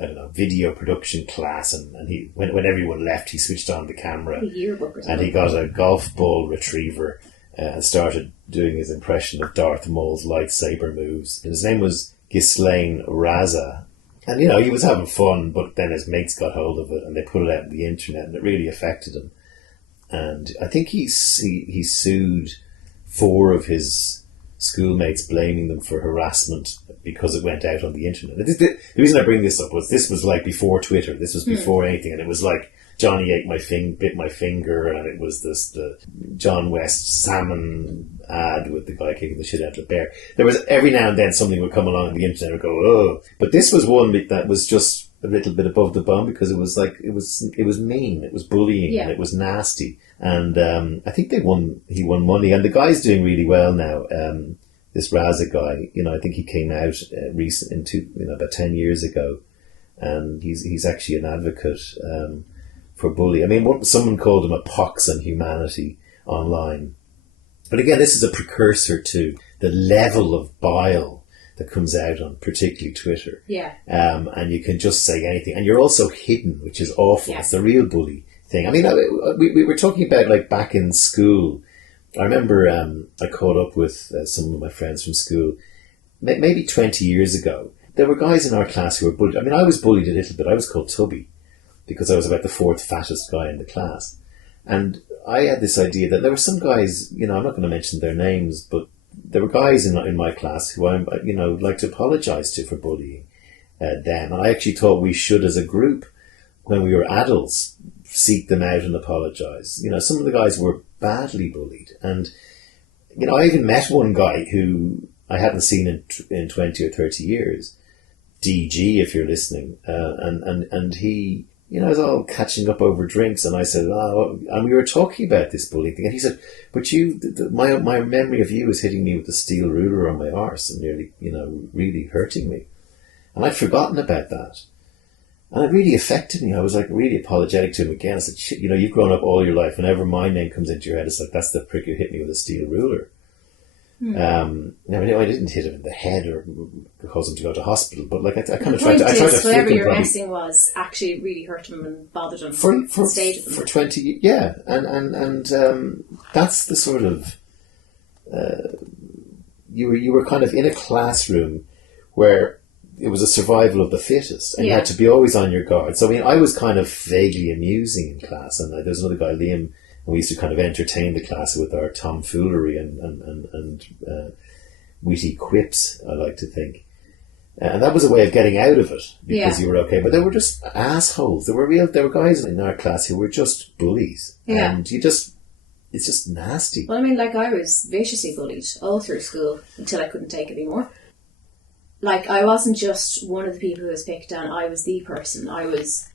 I don't know, video production class, and he when everyone left, he switched on the camera, a yearbook or something, and he got a golf ball retriever and started doing his impression of Darth Maul's lightsaber moves. And his name was Ghislaine Raza. And, you know, he was having fun, but then his mates got hold of it and they put it out on the internet, and it really affected him. And I think he sued 4 of his schoolmates, blaming them for harassment because it went out on the internet. The reason I bring this up was this was like before Twitter. This was before anything, and it was like Johnny bit my finger, and it was the John West salmon ad with the guy kicking the shit out of the bear. There was every now and then something would come along on the internet and go, oh. But this was one that was just a little bit above the bum, because it was like it was mean, it was bullying, and it was nasty. And I think he won money, and the guy's doing really well now. This Raza guy, you know, I think he came out about 10 years ago, and he's actually an advocate for bullying. I mean, someone called him a pox on humanity online. But again, this is a precursor to the level of bile that comes out on particularly Twitter. Yeah. And you can just say anything. And you're also hidden, which is awful. Yeah. It's the real bully thing. I mean, we were talking about, like, back in school. I remember I caught up with some of my friends from school maybe 20 years ago. There were guys in our class who were bullied. I mean, I was bullied a little bit. I was called Tubby, because I was about the 4th fattest guy in the class. And I had this idea that there were some guys, you know, I'm not going to mention their names, but there were guys in my class who I, you know, like to apologise to for bullying them. And I actually thought we should, as a group, when we were adults, seek them out and apologise. You know, some of the guys were badly bullied. And, you know, I even met one guy who I hadn't seen in 20 or 30 years, DG, if you're listening, and he... You know, I was all catching up over drinks, and I said, and we were talking about this bullying thing, and he said, but my memory of you is hitting me with a steel ruler on my arse and nearly, you know, really hurting me. And I'd forgotten about that. And it really affected me. I was like really apologetic to him again. I said, shit, you know, you've grown up all your life. Whenever my name comes into your head, it's like, that's the prick who hit me with a steel ruler. Now, I didn't hit him in the head or cause him to go to hospital, but like I kind of tried to whatever flip your him messing was actually really hurt him and bothered him for 20, yeah, and that's the sort of you were kind of in a classroom where it was a survival of the fittest, and you had to be always on your guard. So I mean, I was kind of vaguely amusing in class, and there's another guy, Liam. And we used to kind of entertain the class with our tomfoolery and witty quips, I like to think. And that was a way of getting out of it, because you were okay. But they were just assholes. There were guys in our class who were just bullies. Yeah. And it's just nasty. Well, I mean, like, I was viciously bullied all through school until I couldn't take it anymore. Like, I wasn't just one of the people who was picked on. I was the person. I was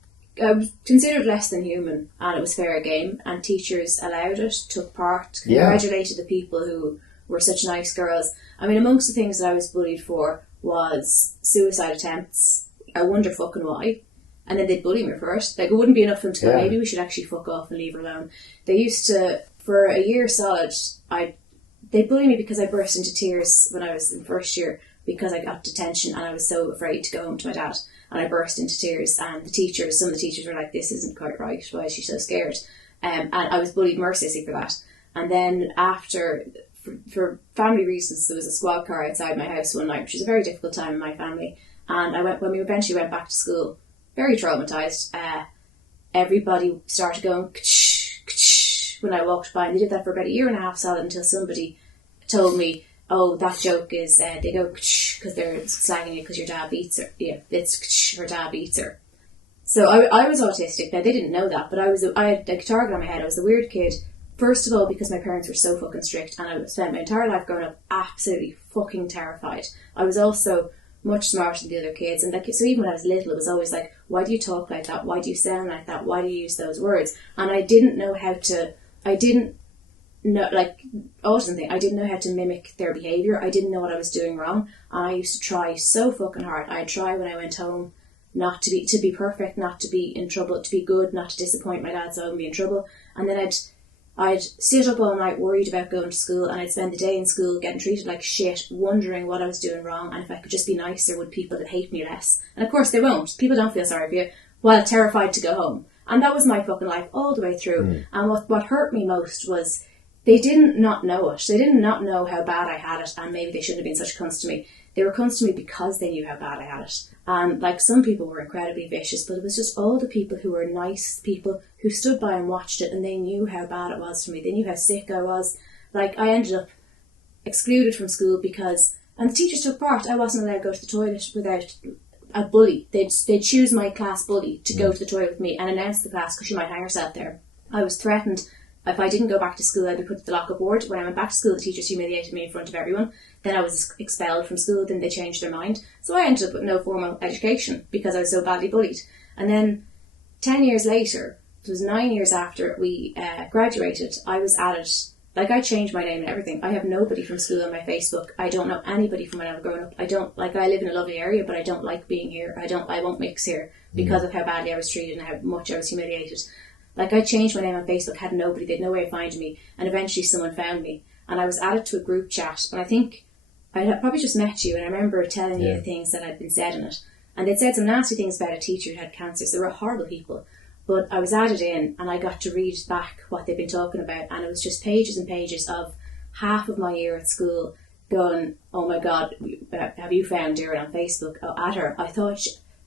considered less than human, and it was fair game, and teachers allowed it, took part, congratulated the people who were such nice girls. I mean, amongst the things that I was bullied for was suicide attempts. I wonder fucking why. And then they'd bully me for it. Like, it wouldn't be enough for them to go, maybe we should actually fuck off and leave her alone. They used to, for a year solid, they'd bully me because I burst into tears when I was in first year, because I got detention and I was so afraid to go home to my dad. And I burst into tears, and some of the teachers were like, this isn't quite right, why is she so scared? And I was bullied mercilessly for that. And then after, for family reasons, there was a squad car outside my house one night, which was a very difficult time in my family. And when we eventually went back to school, very traumatised, everybody started going ka-ch, ka-ch, when I walked by, and they did that for about a year and a half solid until somebody told me, oh, that joke is, they go because they're slagging you because your dad beats her. Yeah, it's her dad beats her. So I was autistic. Now, they didn't know that, but I had a target on my head. I was the weird kid. First of all, because my parents were so fucking strict, and I spent my entire life growing up absolutely fucking terrified. I was also much smarter than the other kids, and so even when I was little, it was always like, why do you talk like that? Why do you sound like that? Why do you use those words? And I didn't know how to. Like autism thing, I didn't know how to mimic their behaviour. I didn't know what I was doing wrong. And I used to try so fucking hard. I'd try when I went home not to be perfect, not to be in trouble, to be good, not to disappoint my dad so I wouldn't be in trouble. And then I'd sit up all night worried about going to school, and I'd spend the day in school getting treated like shit, wondering what I was doing wrong, and if I could just be nicer, would people that hate me less? And of course they won't. People don't feel sorry for you, while terrified to go home. And that was my fucking life all the way through. And what hurt me most was they didn't not know it. They didn't not know how bad I had it, and maybe they shouldn't have been such cunts to me. They were cunts to me because they knew how bad I had it. And like, some people were incredibly vicious, but it was just all the people who were nice people who stood by and watched it, and they knew how bad it was for me. They knew how sick I was. Like, I ended up excluded from school because, and the teachers took part, I wasn't allowed to go to the toilet without a bully. They'd choose my class bully to go to the toilet with me and announce the class because she might hang herself there. I was threatened. If I didn't go back to school, I'd be put to the lock-up ward. When I went back to school, the teachers humiliated me in front of everyone. Then I was expelled from school. Then they changed their mind. So I ended up with no formal education because I was so badly bullied. And then 10 years later, it was 9 years after we graduated, I was added. Like, I changed my name and everything. I have nobody from school on my Facebook. I don't know anybody from when I was growing up. I live in a lovely area, but I don't like being here. I won't mix here because of how badly I was treated and how much I was humiliated. Like, I changed my name on Facebook, had nobody, they had no way of finding me, and eventually someone found me. And I was added to a group chat, and I think I had probably just met you, and I remember telling you the things that had been said in it. And they'd said some nasty things about a teacher who had cancer, so they were horrible people. But I was added in, and I got to read back what they'd been talking about, and it was just pages and pages of half of my year at school going, oh my God, have you found Darren on Facebook? Oh, at her.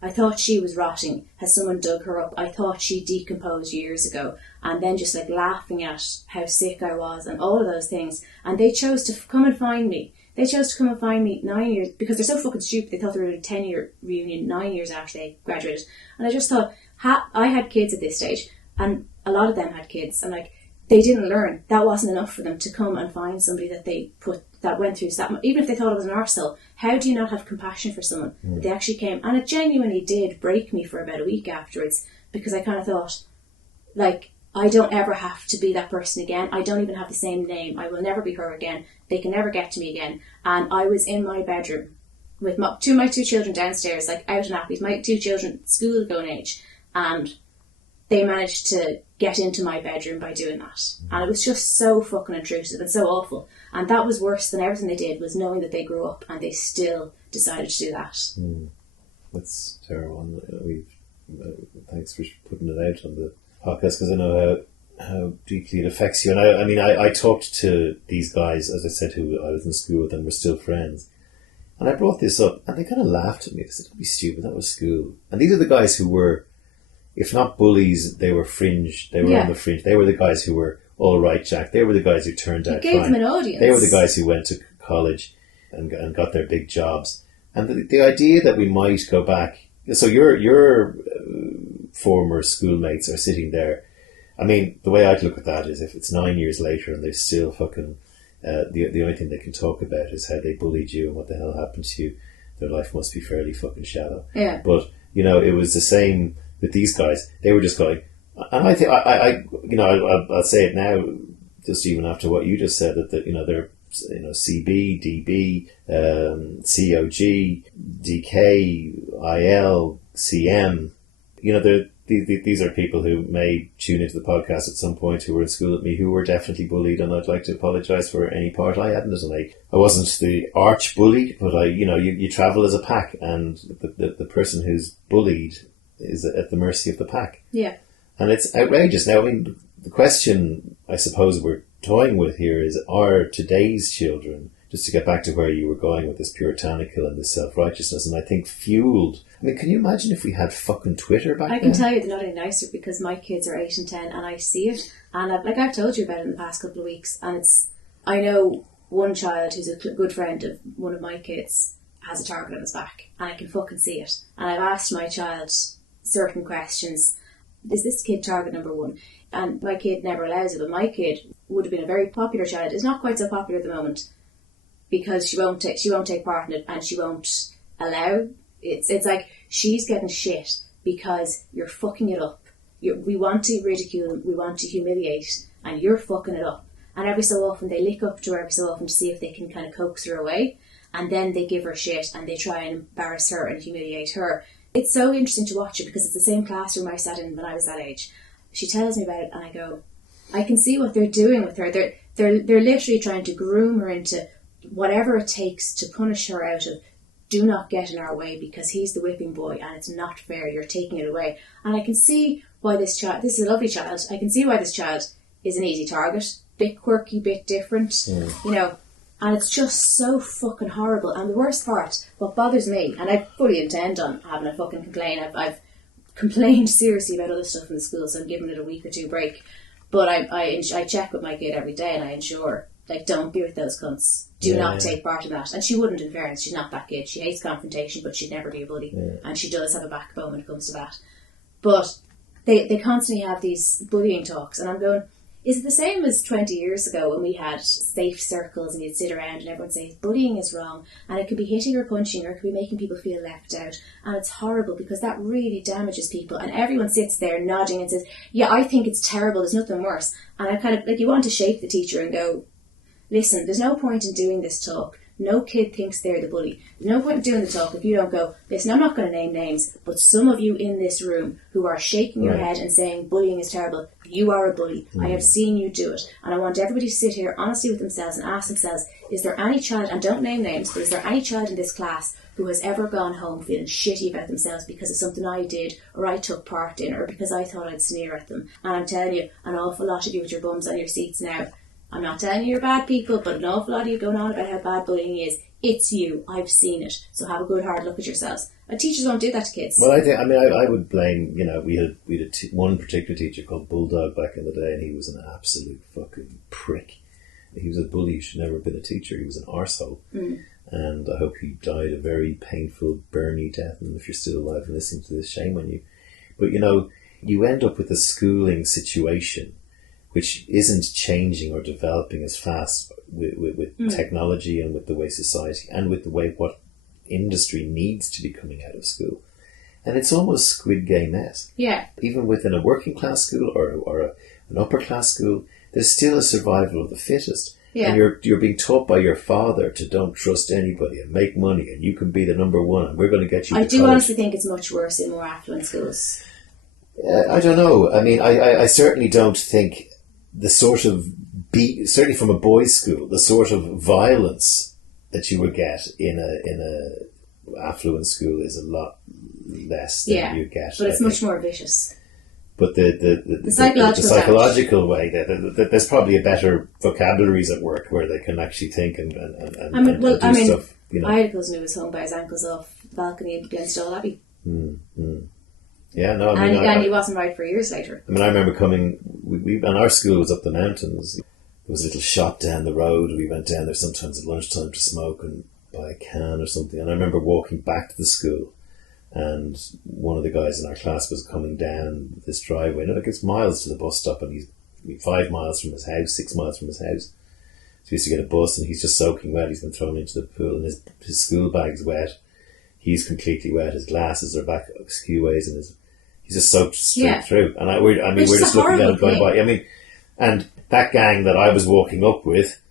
I thought she was rotting. Has someone dug her up? I thought she decomposed years ago. And then just like laughing at how sick I was and all of those things. And they chose to come and find me. They chose to come and find me 9 years, because they're so fucking stupid. They thought they were doing a 10-year reunion 9 years after they graduated. And I just thought, I had kids at this stage, and a lot of them had kids. And like, they didn't learn. That wasn't enough for them to come and find somebody that went through that. Even if they thought it was an arsehole, how do you not have compassion for someone? But they actually came, and it genuinely did break me for about a week afterwards, because I kind of thought, like, I don't ever have to be that person again. I don't even have the same name. I will never be her again. They can never get to me again. And I was in my bedroom with my two children downstairs, like out in nappies, my two children school-going age, and they managed to get into my bedroom by doing that. And it was just so fucking intrusive and so awful. And that was worse than everything they did, was knowing that they grew up and they still decided to do that. That's terrible. Thanks for putting it out on the podcast, because I know how deeply it affects you. And I talked to these guys, as I said, who I was in school with and we're still friends. And I brought this up and they kind of laughed at me. They said, don't be stupid, that was school. And these are the guys who were, if not bullies, they were fringe. They were on the fringe. They were the guys who were all right, Jack. They were the guys who turned out gave fine. them an audience. They were the guys who went to college and got their big jobs. And the idea that we might go back. So your former schoolmates are sitting there. I mean, the way I'd look at that is, if it's 9 years later and they still fucking the only thing they can talk about is how they bullied you and what the hell happened to you, their life must be fairly fucking shallow. Yeah. But it was the same with these guys. They were just going, and I think I'll say it now, just even after what you just said, that they're CB, DB, COG, DK, IL, CM. these are people who may tune into the podcast at some point who were in school with me who were definitely bullied, and I'd like to apologise for any part I had in it. And I wasn't the arch bully, but you travel as a pack, and the person who's bullied is at the mercy of the pack. Yeah. And it's outrageous. Now, I mean, the question I suppose we're toying with here is, are today's children, just to get back to where you were going with this puritanical and this self-righteousness, and I think fueled... I mean, can you imagine if we had fucking Twitter back then? I can tell you they're not any nicer, because my kids are 8 and 10 and I see it. And I've told you about it in the past couple of weeks, and I know one child who's a good friend of one of my kids has a target on his back, and I can fucking see it. And I've asked my child certain questions. Is this kid target number one? And my kid never allows it, but my kid would have been a very popular child. It's not quite so popular at the moment, because she won't take part in it, and she won't allow. It's like she's getting shit because you're fucking it up. We want to ridicule, we want to humiliate, and you're fucking it up. And every so often they lick up to her every so often to see if they can kind of coax her away, and then they give her shit and they try and embarrass her and humiliate her. It's so interesting to watch it, because it's the same classroom I sat in when I was that age. She tells me about it and I go, I can see what they're doing with her. They're literally trying to groom her into whatever it takes to punish her out of, do not get in our way because he's the whipping boy and it's not fair, you're taking it away. And I can see why this is a lovely child, I can see why this child is an easy target, bit quirky, bit different, and it's just so fucking horrible. And the worst part, what bothers me, and I fully intend on having a fucking complaint, I've complained seriously about other stuff in the school, so I'm giving it a week or two break, but I check with my kid every day and I ensure, like, don't be with those cunts. Do not take part in that. And she wouldn't, in fairness. She's not that kid. She hates confrontation, but she'd never be a bully. Yeah. And she does have a backbone when it comes to that. But they constantly have these bullying talks. And I'm going, is it the same as 20 years ago when we had safe circles and you'd sit around and everyone say, bullying is wrong. And it could be hitting or punching, or it could be making people feel left out. And it's horrible, because that really damages people. And everyone sits there nodding and says, yeah, I think it's terrible. There's nothing worse. And I kind of, like, you want to shake the teacher and go, listen, there's no point in doing this talk. No kid thinks they're the bully. There's no point in doing the talk if you don't go, listen, I'm not going to name names, but some of you in this room who are shaking your head and saying bullying is terrible, you are a bully. I have seen you do it. And I want everybody to sit here honestly with themselves and ask themselves, is there any child, and don't name names, but is there any child in this class who has ever gone home feeling shitty about themselves because of something I did or I took part in, or because I thought I'd sneer at them? And I'm telling you, an awful lot of you with your bums on your seats now, I'm not telling you you're bad people, but an awful lot of you going on about how bad bullying is. It's you. I've seen it. So have a good hard look at yourselves. And teachers don't do that to kids. Well, I would blame, we had one particular teacher called Bulldog back in the day, and he was an absolute fucking prick. He was a bully. He should never have been a teacher. He was an arsehole. And I hope he died a very painful, burny death. And if you're still alive and listening to this, shame on you. But, you end up with a schooling situation which isn't changing or developing as fast with technology and with the way society and with the way what industry needs to be coming out of school. And it's almost Squidgame-esque. Yeah. Even within a working class school or an upper class school, there's still a survival of the fittest. Yeah. And you're being taught by your father to don't trust anybody and make money and you can be the number one and we're going to get you to college. I do honestly think it's much worse in more affluent schools. I don't know. I mean, I certainly don't think the sort of certainly from a boys' school, the sort of violence that you would get in a affluent school is a lot less than you get. But it's much more vicious. But the psychological way, there's probably a better vocabularies at work where they can actually think and do stuff. I had a cousin who was hung by his ankles off the balcony against Old Abbey. Yeah, no, I mean... And again, he wasn't right for years later. I mean, I remember coming... and our school was up the mountains. There was a little shop down the road. We went down there sometimes at lunchtime to smoke and buy a can or something. And I remember walking back to the school, and one of the guys in our class was coming down this driveway. And it's miles to the bus stop, and he's 5 miles from his house, 6 miles from his house. So he used to get a bus, and he's just soaking wet. He's been thrown into the pool, and his school bag's wet. He's completely wet. His glasses are back skew-ways, and he's just soaked straight through. And we're just looking at him going by. I mean, and that gang that I was walking up with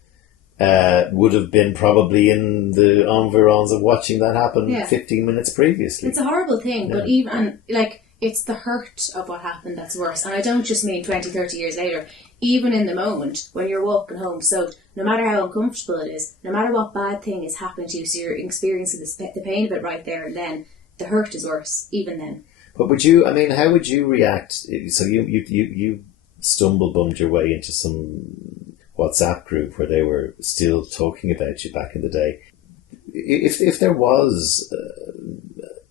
would have been probably in the environs of watching that happen 15 minutes previously. It's a horrible thing, but even, it's the hurt of what happened that's worse. And I don't just mean 20, 30 years later. Even in the moment, when you're walking home soaked, no matter how uncomfortable it is, no matter what bad thing is happening to you, so you're experiencing the pain of it right there and then, the hurt is worse, even then. But would you, I mean, how would you react? So you stumble-bummed your way into some WhatsApp group where they were still talking about you back in the day. If there was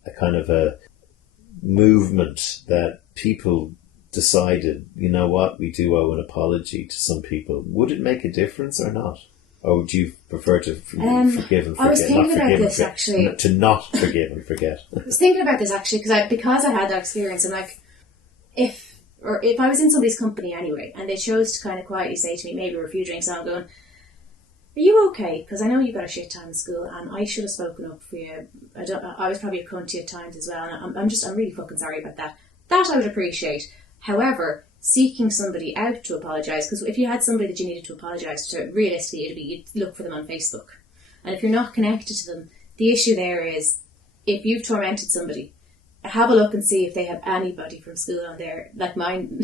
a kind of a movement that people decided, you know what, we do owe an apology to some people, would it make a difference or not? Or would you prefer to forgive and forget? I was thinking about this actually. To not forgive and forget. I was thinking about this actually because I had that experience. I'm like, if I was in somebody's company anyway, and they chose to kind of quietly say to me, maybe we're a few drinks on, I'm going, are you okay? Because I know you've got a shit time in school, and I should have spoken up for you. I was probably a cunt to you at times as well, and I'm really fucking sorry about that. That I would appreciate. However, seeking somebody out to apologise, because if you had somebody that you needed to apologise to, realistically, it'd be you'd look for them on Facebook. And if you're not connected to them, the issue there is, if you've tormented somebody, have a look and see if they have anybody from school on there, like mine.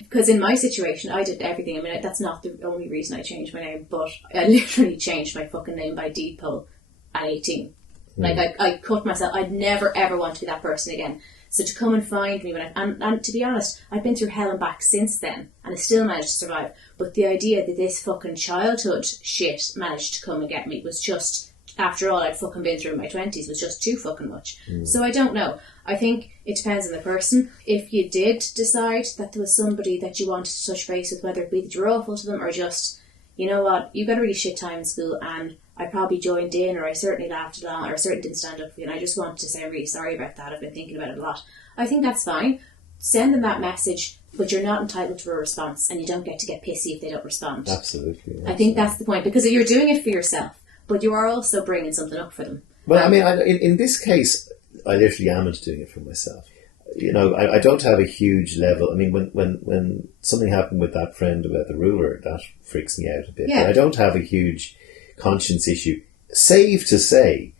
Because in my situation, I did everything. I mean, that's not the only reason I changed my name, but I literally changed my fucking name by deed-poll at 18. Like, I cut myself. I'd never, ever want to be that person again. So to come and find me, and to be honest, I've been through hell and back since then, and I still managed to survive. But the idea that this fucking childhood shit managed to come and get me was just, after all I'd fucking been through in my 20s, was just too fucking much. So I don't know. I think it depends on the person. If you did decide that there was somebody that you wanted to touch base with, whether it be that you're awful to them or just, you know what, you got a really shit time in school and I probably joined in, or I certainly laughed along, or I certainly didn't stand up for you, and I just wanted to say I'm really sorry about that, I've been thinking about it a lot. I think that's fine. Send them that message, but you're not entitled to a response, and you don't get to get pissy if they don't respond. Absolutely. I think that's the point, because you're doing it for yourself, but you are also bringing something up for them. Well, I mean, in this case, I literally am doing it for myself. You know, I don't have a huge level. I mean, when something happened with that friend about the ruler, that freaks me out a bit. Yeah. But I don't have a huge conscience issue, save to say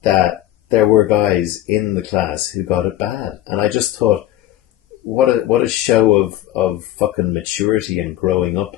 that there were guys in the class who got it bad, and I just thought, what a show of fucking maturity and growing up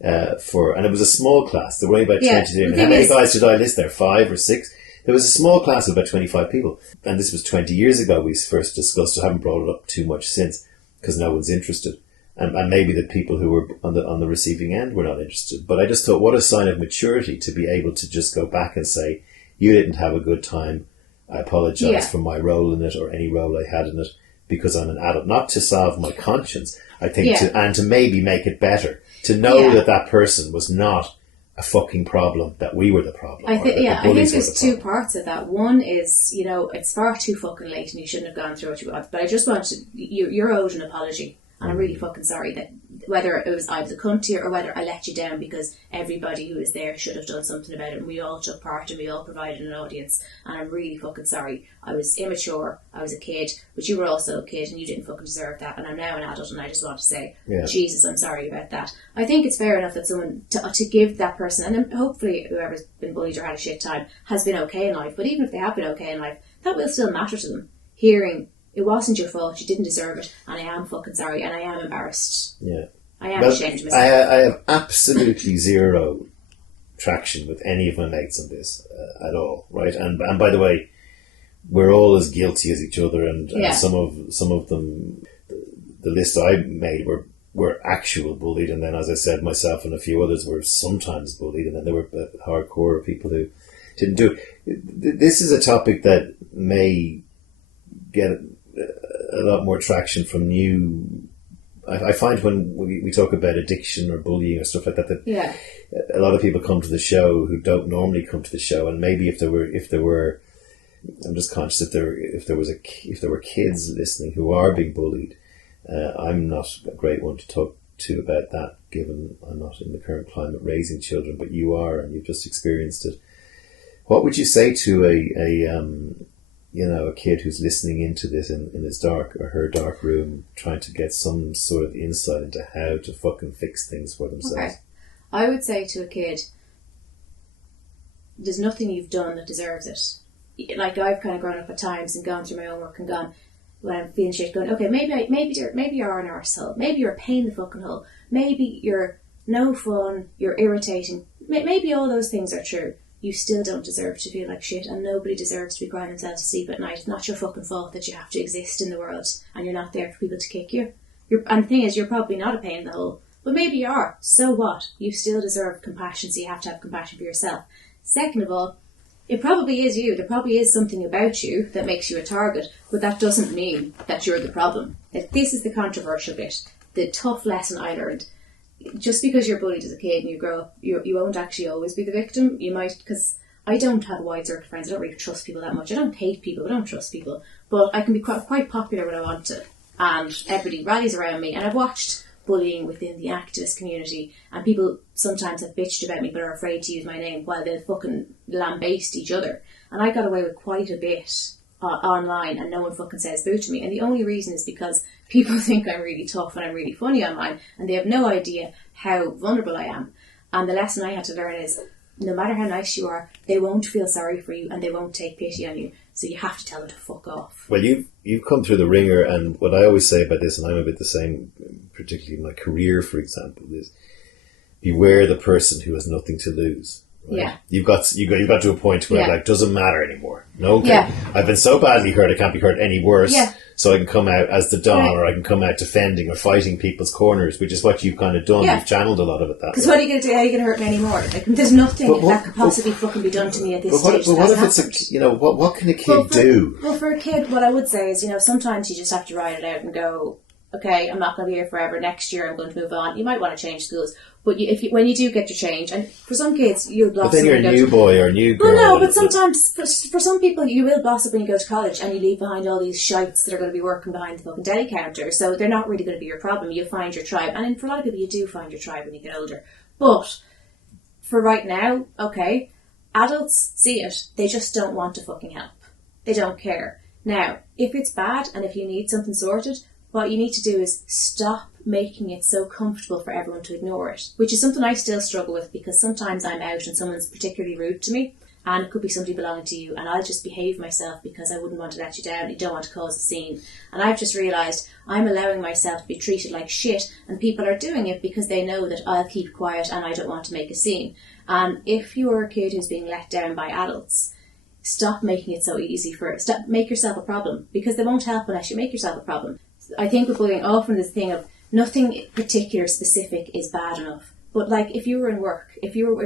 and it was a small class. There were only about 20. How many guys did I list there? 5 or 6? There was a small class of about 25 people, and this was 20 years ago we first discussed. I haven't brought it up too much since because no one's interested. And maybe the people who were on the receiving end were not interested. But I just thought, what a sign of maturity to be able to just go back and say, you didn't have a good time. I apologise for my role in it or any role I had in it because I'm an adult. Not to salve my conscience, I think, to maybe make it better. To know that person was not a fucking problem, that we were the problem. I think there's two parts of that. One is, you know, it's far too fucking late and you shouldn't have gone through what you got. But I just wanted, you're owed an apology. And I'm really fucking sorry that whether I was a cunt to you or whether I let you down, because everybody who was there should have done something about it, and we all took part and we all provided an audience, and I'm really fucking sorry. I was immature, I was a kid, but you were also a kid and you didn't fucking deserve that, and I'm now an adult and I just want to say, Jesus, I'm sorry about that. I think it's fair enough that someone, to give that person, and then hopefully whoever's been bullied or had a shit time has been okay in life, but even if they have been okay in life, that will still matter to them. Hearing, it wasn't your fault, you didn't deserve it, and I am fucking sorry, and I am embarrassed. Yeah. I am ashamed of myself. I have absolutely zero traction with any of my mates on this at all, right? And by the way, we're all as guilty as each other, and some of them, the list I made were actual bullied, and then, as I said, myself and a few others were sometimes bullied, and then there were hardcore people who didn't do it. This is a topic that may get a lot more traction from new. I find when we talk about addiction or bullying or stuff like that, a lot of people come to the show who don't normally come to the show, and maybe if there were, I'm just conscious if there were kids listening who are being bullied, I'm not a great one to talk to about that, given I'm not in the current climate raising children, but you are, and you've just experienced it. What would you say to a kid who's listening into this in his dark or her dark room, trying to get some sort of insight into how to fucking fix things for themselves? Okay. I would say to a kid, there's nothing you've done that deserves it. Like, I've kind of grown up at times and gone through my own work and gone, when I'm feeling shit, going, okay, maybe you're an arsehole, maybe you're a pain in the fucking hole, maybe you're no fun, you're irritating, maybe all those things are true. You still don't deserve to feel like shit, and nobody deserves to be crying themselves to sleep at night. It's not your fucking fault that you have to exist in the world and you're not there for people to kick you. And the thing is, you're probably not a pain in the hole, but maybe you are. So what? You still deserve compassion, so you have to have compassion for yourself. Second of all, it probably is you. There probably is something about you that makes you a target, but that doesn't mean that you're the problem. This is the controversial bit, the tough lesson I learned. Just because you're bullied as a kid and you grow up, you won't actually always be the victim. You might, because I don't have a wide circle of friends. I don't really trust people that much. I don't hate people. I don't trust people. But I can be quite popular when I want to. And everybody rallies around me. And I've watched bullying within the activist community. And people sometimes have bitched about me but are afraid to use my name while they fucking lambaste each other. And I got away with quite a bit online, and no one fucking says boo to me. And the only reason is because people think I'm really tough and I'm really funny online, and they have no idea how vulnerable I am. And the lesson I had to learn is, no matter how nice you are, they won't feel sorry for you and they won't take pity on you. So you have to tell them to fuck off. Well, you've come through the ringer, and what I always say about this, and I'm a bit the same, particularly in my career, for example, is beware the person who has nothing to lose. Right? Yeah, you've got to a point where like doesn't matter anymore. No, okay. Yeah. I've been so badly hurt, I can't be hurt any worse. Yeah. So I can come out as the Don, or I can come out defending or fighting people's corners, which is what you've kind of done. Yeah. You've channeled a lot of it that way. Because what are you going to do? How are you going to hurt me anymore? Like, there's nothing that could possibly fucking be done to me at this stage. But what if it's what can a kid do? Well, for a kid, what I would say is, sometimes you just have to ride it out and go, okay, I'm not going to be here forever. Next year I'm going to move on. You might want to change schools. But when you do get your change, and for some kids, you'll blossom. But then you're a new boy or a new girl. Well, no, but sometimes, for some people, you will blossom when you go to college and you leave behind all these shites that are going to be working behind the fucking deli counter. So they're not really going to be your problem. You'll find your tribe. And for a lot of people, you do find your tribe when you get older. But for right now, okay, adults see it. They just don't want to fucking help. They don't care. Now, if it's bad and if you need something sorted, what you need to do is stop making it so comfortable for everyone to ignore it, which is something I still struggle with, because sometimes I'm out and someone's particularly rude to me, and it could be somebody belonging to you, and I'll just behave myself because I wouldn't want to let you down. You don't want to cause a scene. And I've just realised I'm allowing myself to be treated like shit, and people are doing it because they know that I'll keep quiet and I don't want to make a scene. And if you're a kid who's being let down by adults, stop making it so easy make yourself a problem, because they won't help unless you make yourself a problem. I think with bullying, often this thing of nothing particular specific is bad enough. But like, if you were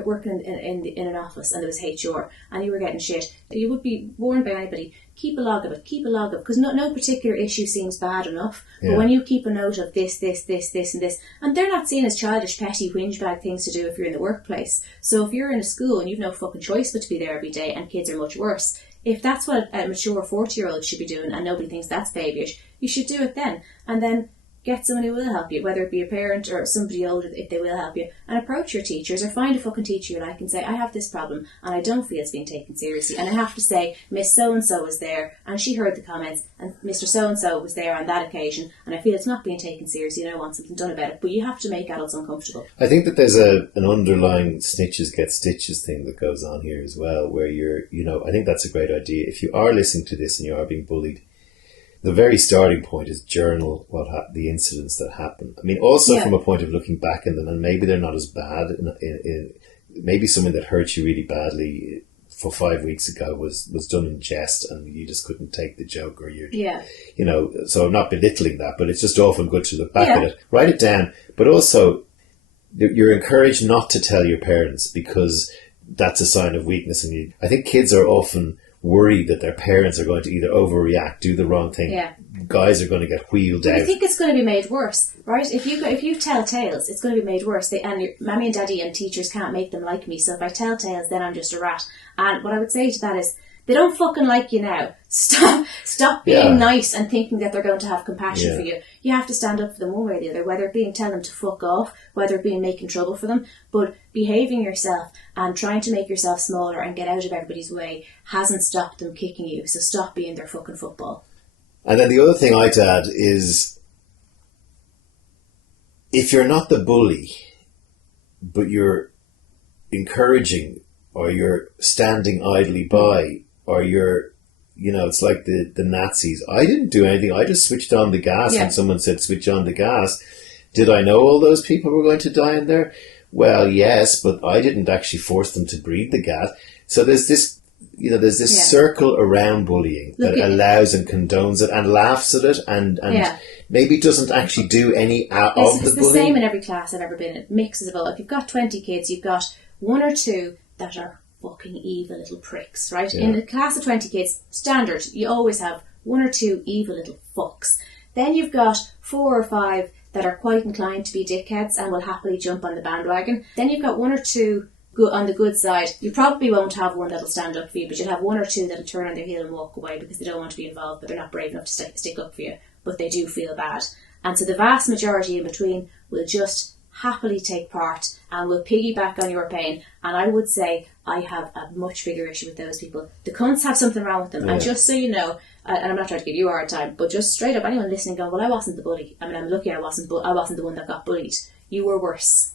working in an office and there was HR and you were getting shit, you would be warned by anybody, keep a log of it, because no particular issue seems bad enough. Yeah. But when you keep a note of this, and this, and they're not seen as childish, petty, whinge bag things to do if you're in the workplace. So if you're in a school and you've no fucking choice but to be there every day, and kids are much worse, if that's what a mature 40-year-old should be doing and nobody thinks that's babyish, you should do it then. And then get someone who will help you, whether it be a parent or somebody older, if they will help you, and approach your teachers, or find a fucking teacher you like and say, I have this problem and I don't feel it's being taken seriously, and I have to say, Miss So-and-so was there and she heard the comments, and Mr. So-and-so was there on that occasion, and I feel it's not being taken seriously and I want something done about it. But you have to make adults uncomfortable. I think that there's an underlying snitches get stitches thing that goes on here as well, where I think that's a great idea. If you are listening to this and you are being bullied, the very starting point is journal the incidents that happen. I mean, also from a point of looking back in them, and maybe they're not as bad. Maybe something that hurt you really badly for 5 weeks ago was done in jest, and you just couldn't take the joke, or so I'm not belittling that, but it's just often good to look back at it, write it down, but also you're encouraged not to tell your parents, because that's a sign of weakness. And I think kids are often worried that their parents are going to either overreact, do the wrong thing. Yeah. Guys are going to get wheeled out. I think it's going to be made worse, right? If you tell tales, it's going to be made worse. And your mommy and daddy and teachers can't make them like me. So if I tell tales, then I'm just a rat. And what I would say to that is, they don't fucking like you now. Stop being nice and thinking that they're going to have compassion for you. You have to stand up for them one way or the other, whether it being telling them to fuck off, whether it being making trouble for them. But behaving yourself and trying to make yourself smaller and get out of everybody's way hasn't stopped them kicking you. So stop being their fucking football. And then the other thing I'd add is, if you're not the bully, but you're encouraging, or you're standing idly by, or you're it's like the Nazis. I didn't do anything. I just switched on the gas when someone said switch on the gas. Did I know all those people were going to die in there? Well, yes, but I didn't actually force them to breathe the gas. So there's this, circle around bullying that allows and condones it and laughs at it and maybe doesn't actually do any of the bullying. It's the same in every class I've ever been in. Mixes of all. If you've got 20 kids, you've got 1 or 2 that are fucking evil little pricks, right? Yeah. In a class of 20 kids, standard, you always have 1 or 2 evil little fucks. Then you've got 4 or 5 that are quite inclined to be dickheads and will happily jump on the bandwagon. Then you've got 1 or 2 on the good side. You probably won't have one that'll stand up for you, but you'll have 1 or 2 that'll turn on their heel and walk away because they don't want to be involved, but they're not brave enough to stick up for you, but they do feel bad. And so the vast majority in between will just happily take part and will piggyback on your pain. And I would say I have a much bigger issue with those people. The cunts have something wrong with them. Yeah. And just so you know, and I'm not trying to give you a hard time, but just straight up, anyone listening going, well, I wasn't the bully. I mean, I'm lucky I wasn't the one that got bullied. You were worse.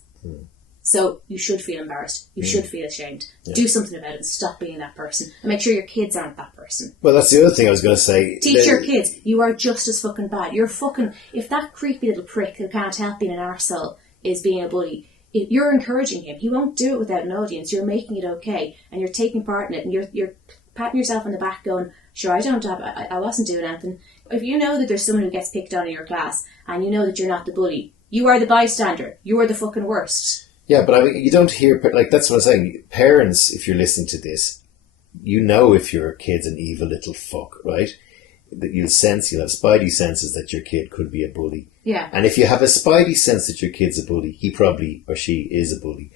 So you should feel embarrassed. You should feel ashamed. Yeah. Do something about it and stop being that person. And make sure your kids aren't that person. Well, that's the other thing I was going to say. Teach your kids, you are just as fucking bad. You're fucking... If that creepy little prick who can't help being an arsehole is being a bully, you're encouraging him. He won't do it without an audience. You're making it okay. And you're taking part in it. And you're patting yourself on the back going, sure, I wasn't doing anything. If you know that there's someone who gets picked on in your class and you know that you're not the bully, you are the bystander. You are the fucking worst. Yeah, but I mean, you don't hear, like, that's what I'm saying. Parents, if you're listening to this, you know if your kid's an evil little fuck, right? That you'll have spidey senses that your kid could be a bully. Yeah. And if you have a spidey sense that your kid's a bully, he probably or she is a bully.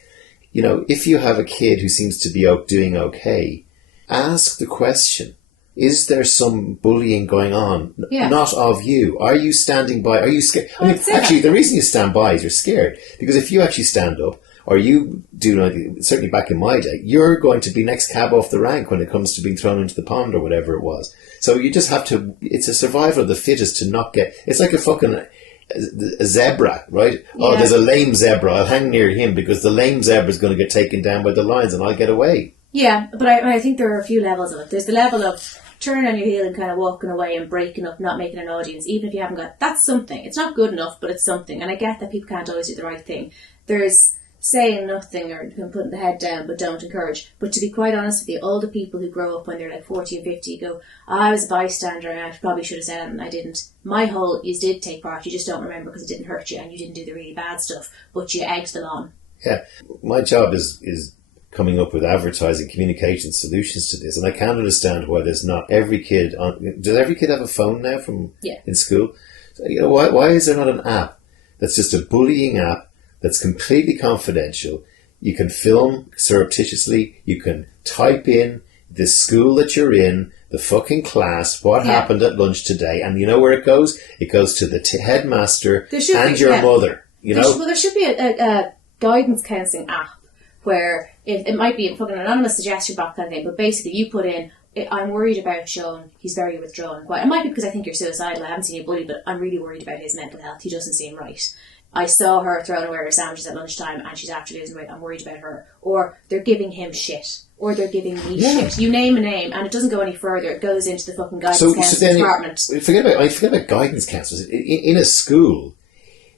If you have a kid who seems to be doing okay, ask the question, is there some bullying going on? Yeah. Not of you. Are you standing by? Are you scared? I mean, actually, the reason you stand by is you're scared. Because if you actually stand up, or you do, certainly back in my day, you're going to be next cab off the rank when it comes to being thrown into the pond or whatever it was. So you just have to, it's a survival of the fittest to not get, it's like a zebra, right? Yeah. Oh, there's a lame zebra, I'll hang near him because the lame zebra is going to get taken down by the lions and I'll get away. Yeah, but I think there are a few levels of it. There's the level of turning on your heel and kind of walking away and breaking up, not making an audience, even if you haven't got, that's something. It's not good enough, but it's something. And I get that people can't always do the right thing. There's saying nothing or putting the head down but don't encourage. But to be quite honest with you, all the people who grow up when they're like 40 and 50 go, I was a bystander and I probably should have said it and I didn't. My whole, you did take part, you just don't remember because it didn't hurt you and you didn't do the really bad stuff, but you egged them on. Yeah, my job is coming up with advertising communication solutions to this, and I can't understand why there's not every kid does every kid have a phone now in school? So, why is there not an app that's just a bullying app that's completely confidential? You can film surreptitiously, you can type in the school that you're in, the fucking class, what happened at lunch today, and you know where it goes? It goes to the headmaster and your mother. There should be a guidance counselling app where it might be a fucking anonymous suggestion box kind of thing, but basically you put in, I'm worried about Sean, he's very withdrawn and quiet. It might be because I think you're suicidal, I haven't seen you bully, but I'm really worried about his mental health, he doesn't seem right. I saw her throwing away her sandwiches at lunchtime and she's after losing weight, I'm worried about her. Or they're giving him shit. Or they're giving me shit. You name a name and it doesn't go any further, it goes into the fucking guidance counselling department. Forget about guidance counsellors. In a school,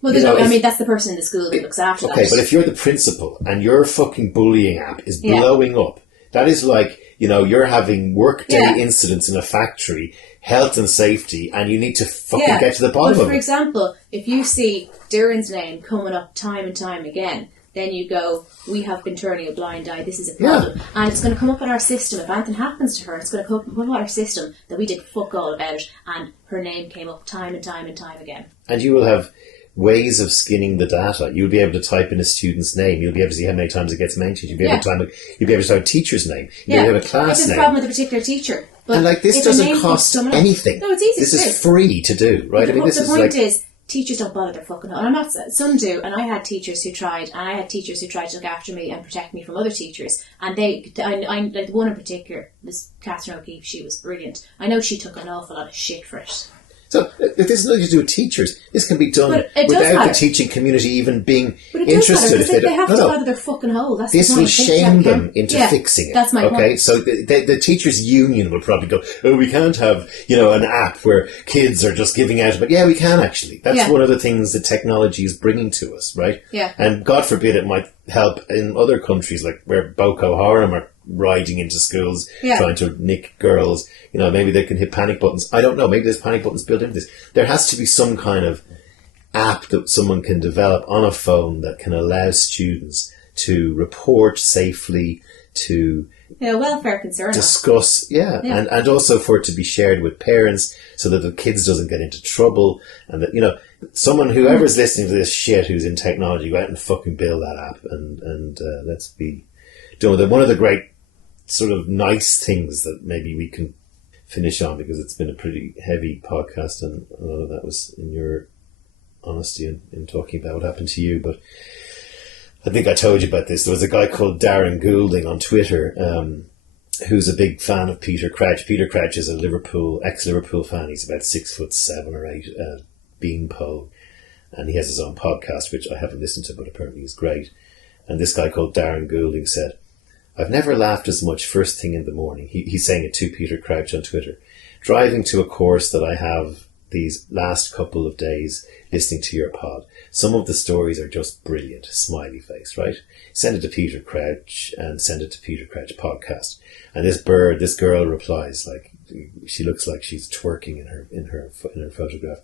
well, that's the person in the school that looks after that. Okay, but if you're the principal and your fucking bullying app is blowing up, that is like, you're having workday incidents in a factory, health and safety, and you need to fucking get to the bottom of it. For example, if you see Duran's name coming up time and time again, then you go, we have been turning a blind eye, this is a problem. Yeah. And it's going to come up in our system. If anything happens to her, it's going to come up in our system that we did fuck all about it, and her name came up time and time and time again. And you will have ways of skinning the data. You'll be able to type in a student's name. You'll be able to see how many times it gets mentioned. You'll be able to type a teacher's name. You'll be able to have a class name. It's a problem with a particular teacher. But and this doesn't cost anything. No, it's easy This to is free to do, right? The point is, teachers don't bother their fucking own. Some do, and I had teachers who tried, to look after me and protect me from other teachers. And I one in particular, this Catherine O'Keefe, she was brilliant. I know she took an awful lot of shit for it. So this is nothing to do with teachers. This can be done without the teaching community even being interested. They have to go out of their fucking hole. That's this will shame them into fixing it. That's my point. So the teachers' union will probably go, oh, we can't have, an app where kids are just giving out. But yeah, we can actually. That's one of the things that technology is bringing to us, right? Yeah. And God forbid it might help in other countries like where Boko Haram are riding into schools trying to nick girls. Maybe they can hit panic buttons. I don't know. Maybe there's panic buttons built into this. There has to be some kind of app that someone can develop on a phone that can allow students to report safely, to welfare concern, discuss, and also for it to be shared with parents so that the kids doesn't get into trouble, and that whoever's listening to this shit who's in technology, go out and fucking build that app, and let's be doing that. One of the great sort of nice things that maybe we can finish on, because it's been a pretty heavy podcast and a lot of that was in your honesty in talking about what happened to you, but I think I told you about this. There was a guy called Darren Goulding on Twitter who's a big fan of Peter Crouch. Peter Crouch is a ex-Liverpool fan. He's about 6'7" or 8", beanpole, and he has his own podcast, which I haven't listened to, but apparently is great. And this guy called Darren Goulding said, I've never laughed as much first thing in the morning. He's saying it to Peter Crouch on Twitter. Driving to a course that I have these last couple of days listening to your pod. Some of the stories are just brilliant. Smiley face, right? Send it to Peter Crouch and send it to Peter Crouch podcast. And this girl replies, like, she looks like she's twerking in her photograph.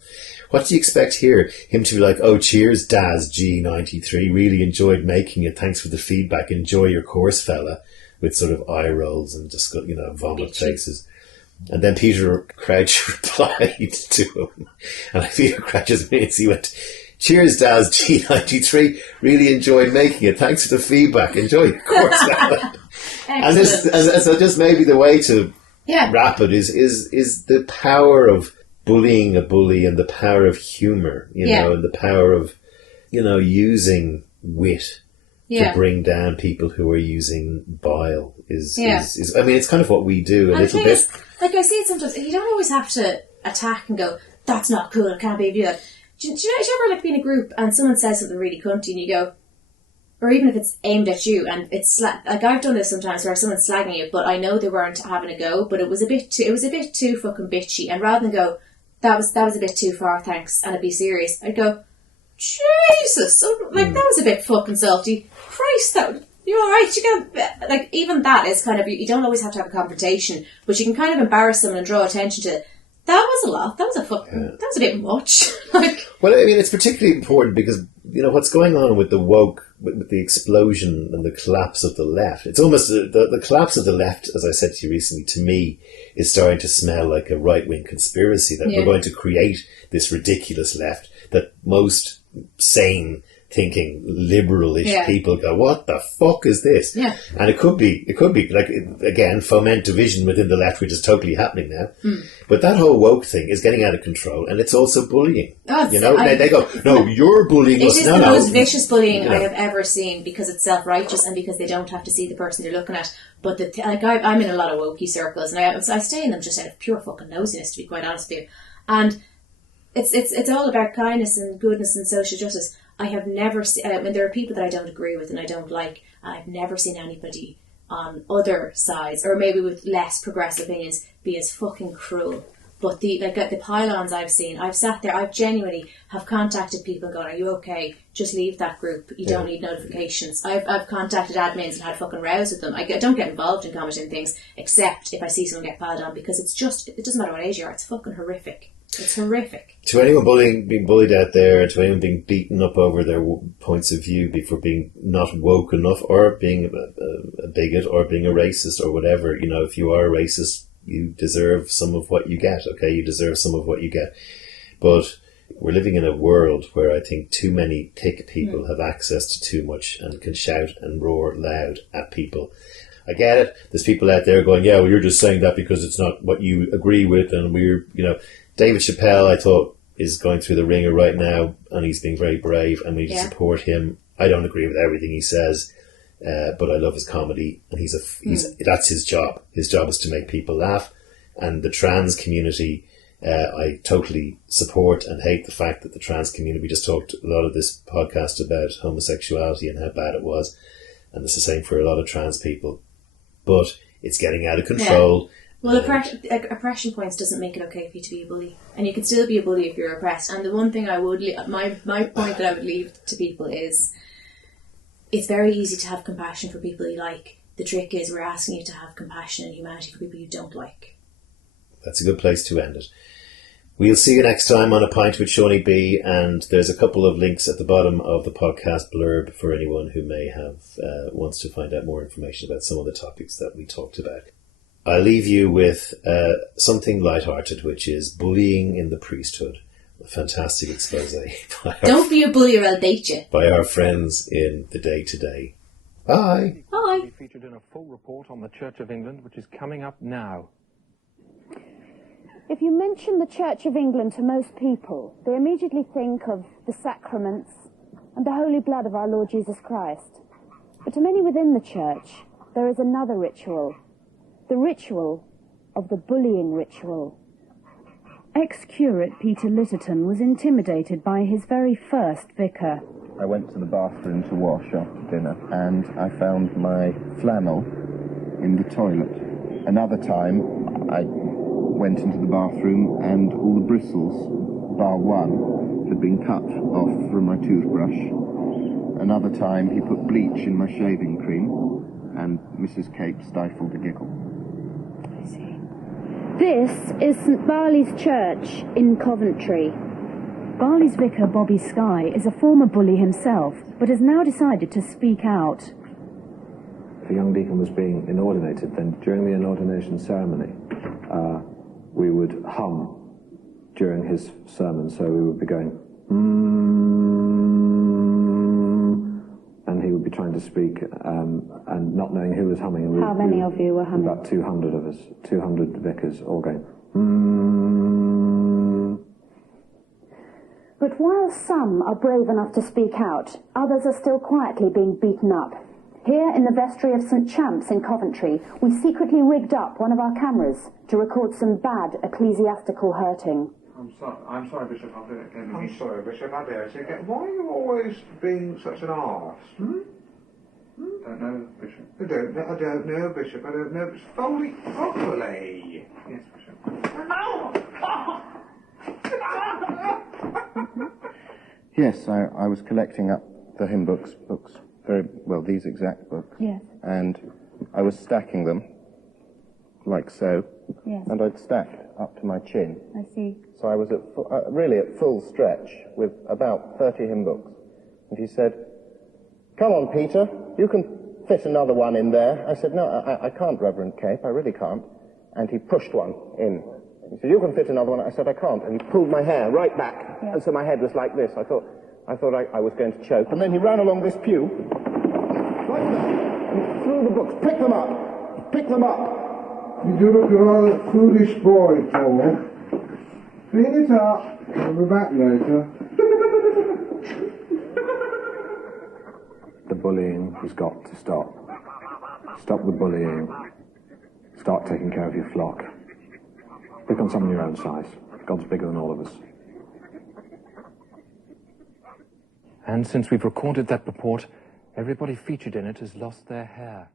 What do you expect here? Him to be like, oh, cheers, Daz G93. Really enjoyed making it. Thanks for the feedback. Enjoy your course, fella. With sort of eye rolls and just, vomit faces. And then Peter Crouch replied to him. And Peter Crouch's minutes, he went, cheers, Daz G93. Really enjoyed making it. Thanks for the feedback. Enjoy your course, fella. And so just maybe the way to wrap it is the power of bullying a bully and the power of humour, and the power of, using wit to bring down people who are using bile is I mean, it's kind of what we do a little bit. Like, I see it sometimes, you don't always have to attack and go, that's not cool, I can't believe you do that. Do you ever be in a group and someone says something really cunty and you go, or even if it's aimed at you and it's like, I've done this sometimes where someone's slagging you, but I know they weren't having a go, but it was a bit too fucking bitchy, and rather than go, that was a bit too far, thanks, and I'd be serious, I'd go, Jesus, that was a bit fucking salty. Christ, you're alright, you get, like, even that is kind of, you don't always have to have a confrontation, but you can kind of embarrass someone and draw attention to, that was a lot, that was a bit much. Well, I mean, it's particularly important because, what's going on with the woke, with the explosion and the collapse of the left, it's almost, the collapse of the left, as I said to you recently, to me, is starting to smell like a right-wing conspiracy, that we're going to create this ridiculous left that most sane thinking liberal-ish people go, what the fuck is this? Yeah. And it could be like, again, foment division within the left, which is totally happening now. But that whole woke thing is getting out of control, and it's also bullying. They go, no, you're bullying us. It is the most vicious bullying I have ever seen, because it's self-righteous and because they don't have to see the person they're looking at. But I'm in a lot of wokey circles, and I stay in them just out of pure fucking nosiness, to be quite honest with you. And it's all about kindness and goodness and social justice. I have never seen, I mean, there are people that I don't agree with and I don't like, and I've never seen anybody on other sides, or maybe with less progressive opinions, be as fucking cruel. But the pylons I've seen, I've sat there, I've genuinely have contacted people and gone, are you okay? Just leave that group. You don't need notifications. I've contacted admins and had fucking rows with them. I don't get involved in commenting things, except if I see someone get piled on, because it doesn't matter what age you are, it's fucking horrific. It's horrific. To anyone being bullied out there, to anyone being beaten up over their points of view for being not woke enough, or being a bigot, or being a racist, or whatever, if you are a racist, you deserve some of what you get, okay? You deserve some of what you get. But we're living in a world where I think too many thick people have access to too much and can shout and roar loud at people. I get it. There's people out there going, yeah, well, you're just saying that because it's not what you agree with, and we're, David Chappelle, I thought, is going through the ringer right now, and he's being very brave, and we support him. I don't agree with everything he says, but I love his comedy, and that's his job. His job is to make people laugh, and the trans community I totally support and hate the fact that the trans community, we just talked a lot of this podcast about homosexuality and how bad it was, and it's the same for a lot of trans people. But it's getting out of control. Yeah. Well, oppression points doesn't make it okay for you to be a bully, and you can still be a bully if you're oppressed. And the one thing I would, my point that I would leave to people is, it's very easy to have compassion for people you like. The trick is we're asking you to have compassion and humanity for people you don't like. That's a good place to end it. We'll see you next time on A Pint with Seaniebee, and there's a couple of links at the bottom of the podcast blurb for anyone who may have wants to find out more information about some of the topics that we talked about. I'll leave you with something lighthearted, which is Bullying in the Priesthood. A fantastic expose. Don't be a bully or I'll date you. By our friends in the Day Today. Bye. Bye. We featured in a full report on the Church of England, which is coming up now. If you mention the Church of England to most people, they immediately think of the sacraments and the holy blood of our Lord Jesus Christ. But to many within the Church, there is another ritual, the ritual of the bullying ritual. Ex-curate Peter Litterton was intimidated by his very first vicar. I went to the bathroom to wash after dinner and I found my flannel in the toilet. Another time I went into the bathroom and all the bristles, bar one, had been cut off from my toothbrush. Another time he put bleach in my shaving cream and Mrs. Cape stifled a giggle. I see. This is St Barley's Church in Coventry. Barley's vicar, Bobby Skye, is a former bully himself, but has now decided to speak out. If a young deacon was being inordinated, then during the inordination ceremony, we would hum during his sermon, so we would be going, and he would be trying to speak and not knowing who was humming. How many of you were humming? About 200 of us, 200 vicars, all going, But while some are brave enough to speak out, others are still quietly being beaten up. Here in the vestry of St Champs in Coventry, we secretly rigged up one of our cameras to record some bad ecclesiastical hurting. I'm sorry, Bishop, I'll do it again. I'm sorry, Bishop, I'll do it again. Why are you always being such an arse? Don't know, Bishop. I don't know, Bishop. I don't know. It's folding properly. Yes, Bishop. Yes, I was collecting up the hymn books, very well, these exact books. Yes. And I was stacking them, like so. Yes. And I'd stacked up to my chin. I see. So I was really at full stretch with about 30 hymn books. And he said, "Come on, Peter, you can fit another one in there." I said, "No, I can't, Reverend Cape, I really can't." And he pushed one in. He said, "You can fit another one." I said, "I can't." And he pulled my hair right back. Yeah. And so my head was like this. I thought I was going to choke. And then he ran along this pew, like that, and threw the books. Pick them up. Pick them up. You do look a rather foolish boy, Paul. Clean it up. I'll be back later. the bullying has got to stop. Stop the bullying. Start taking care of your flock. Become someone your own size. God's bigger than all of us. And since we've recorded that report, everybody featured in it has lost their hair.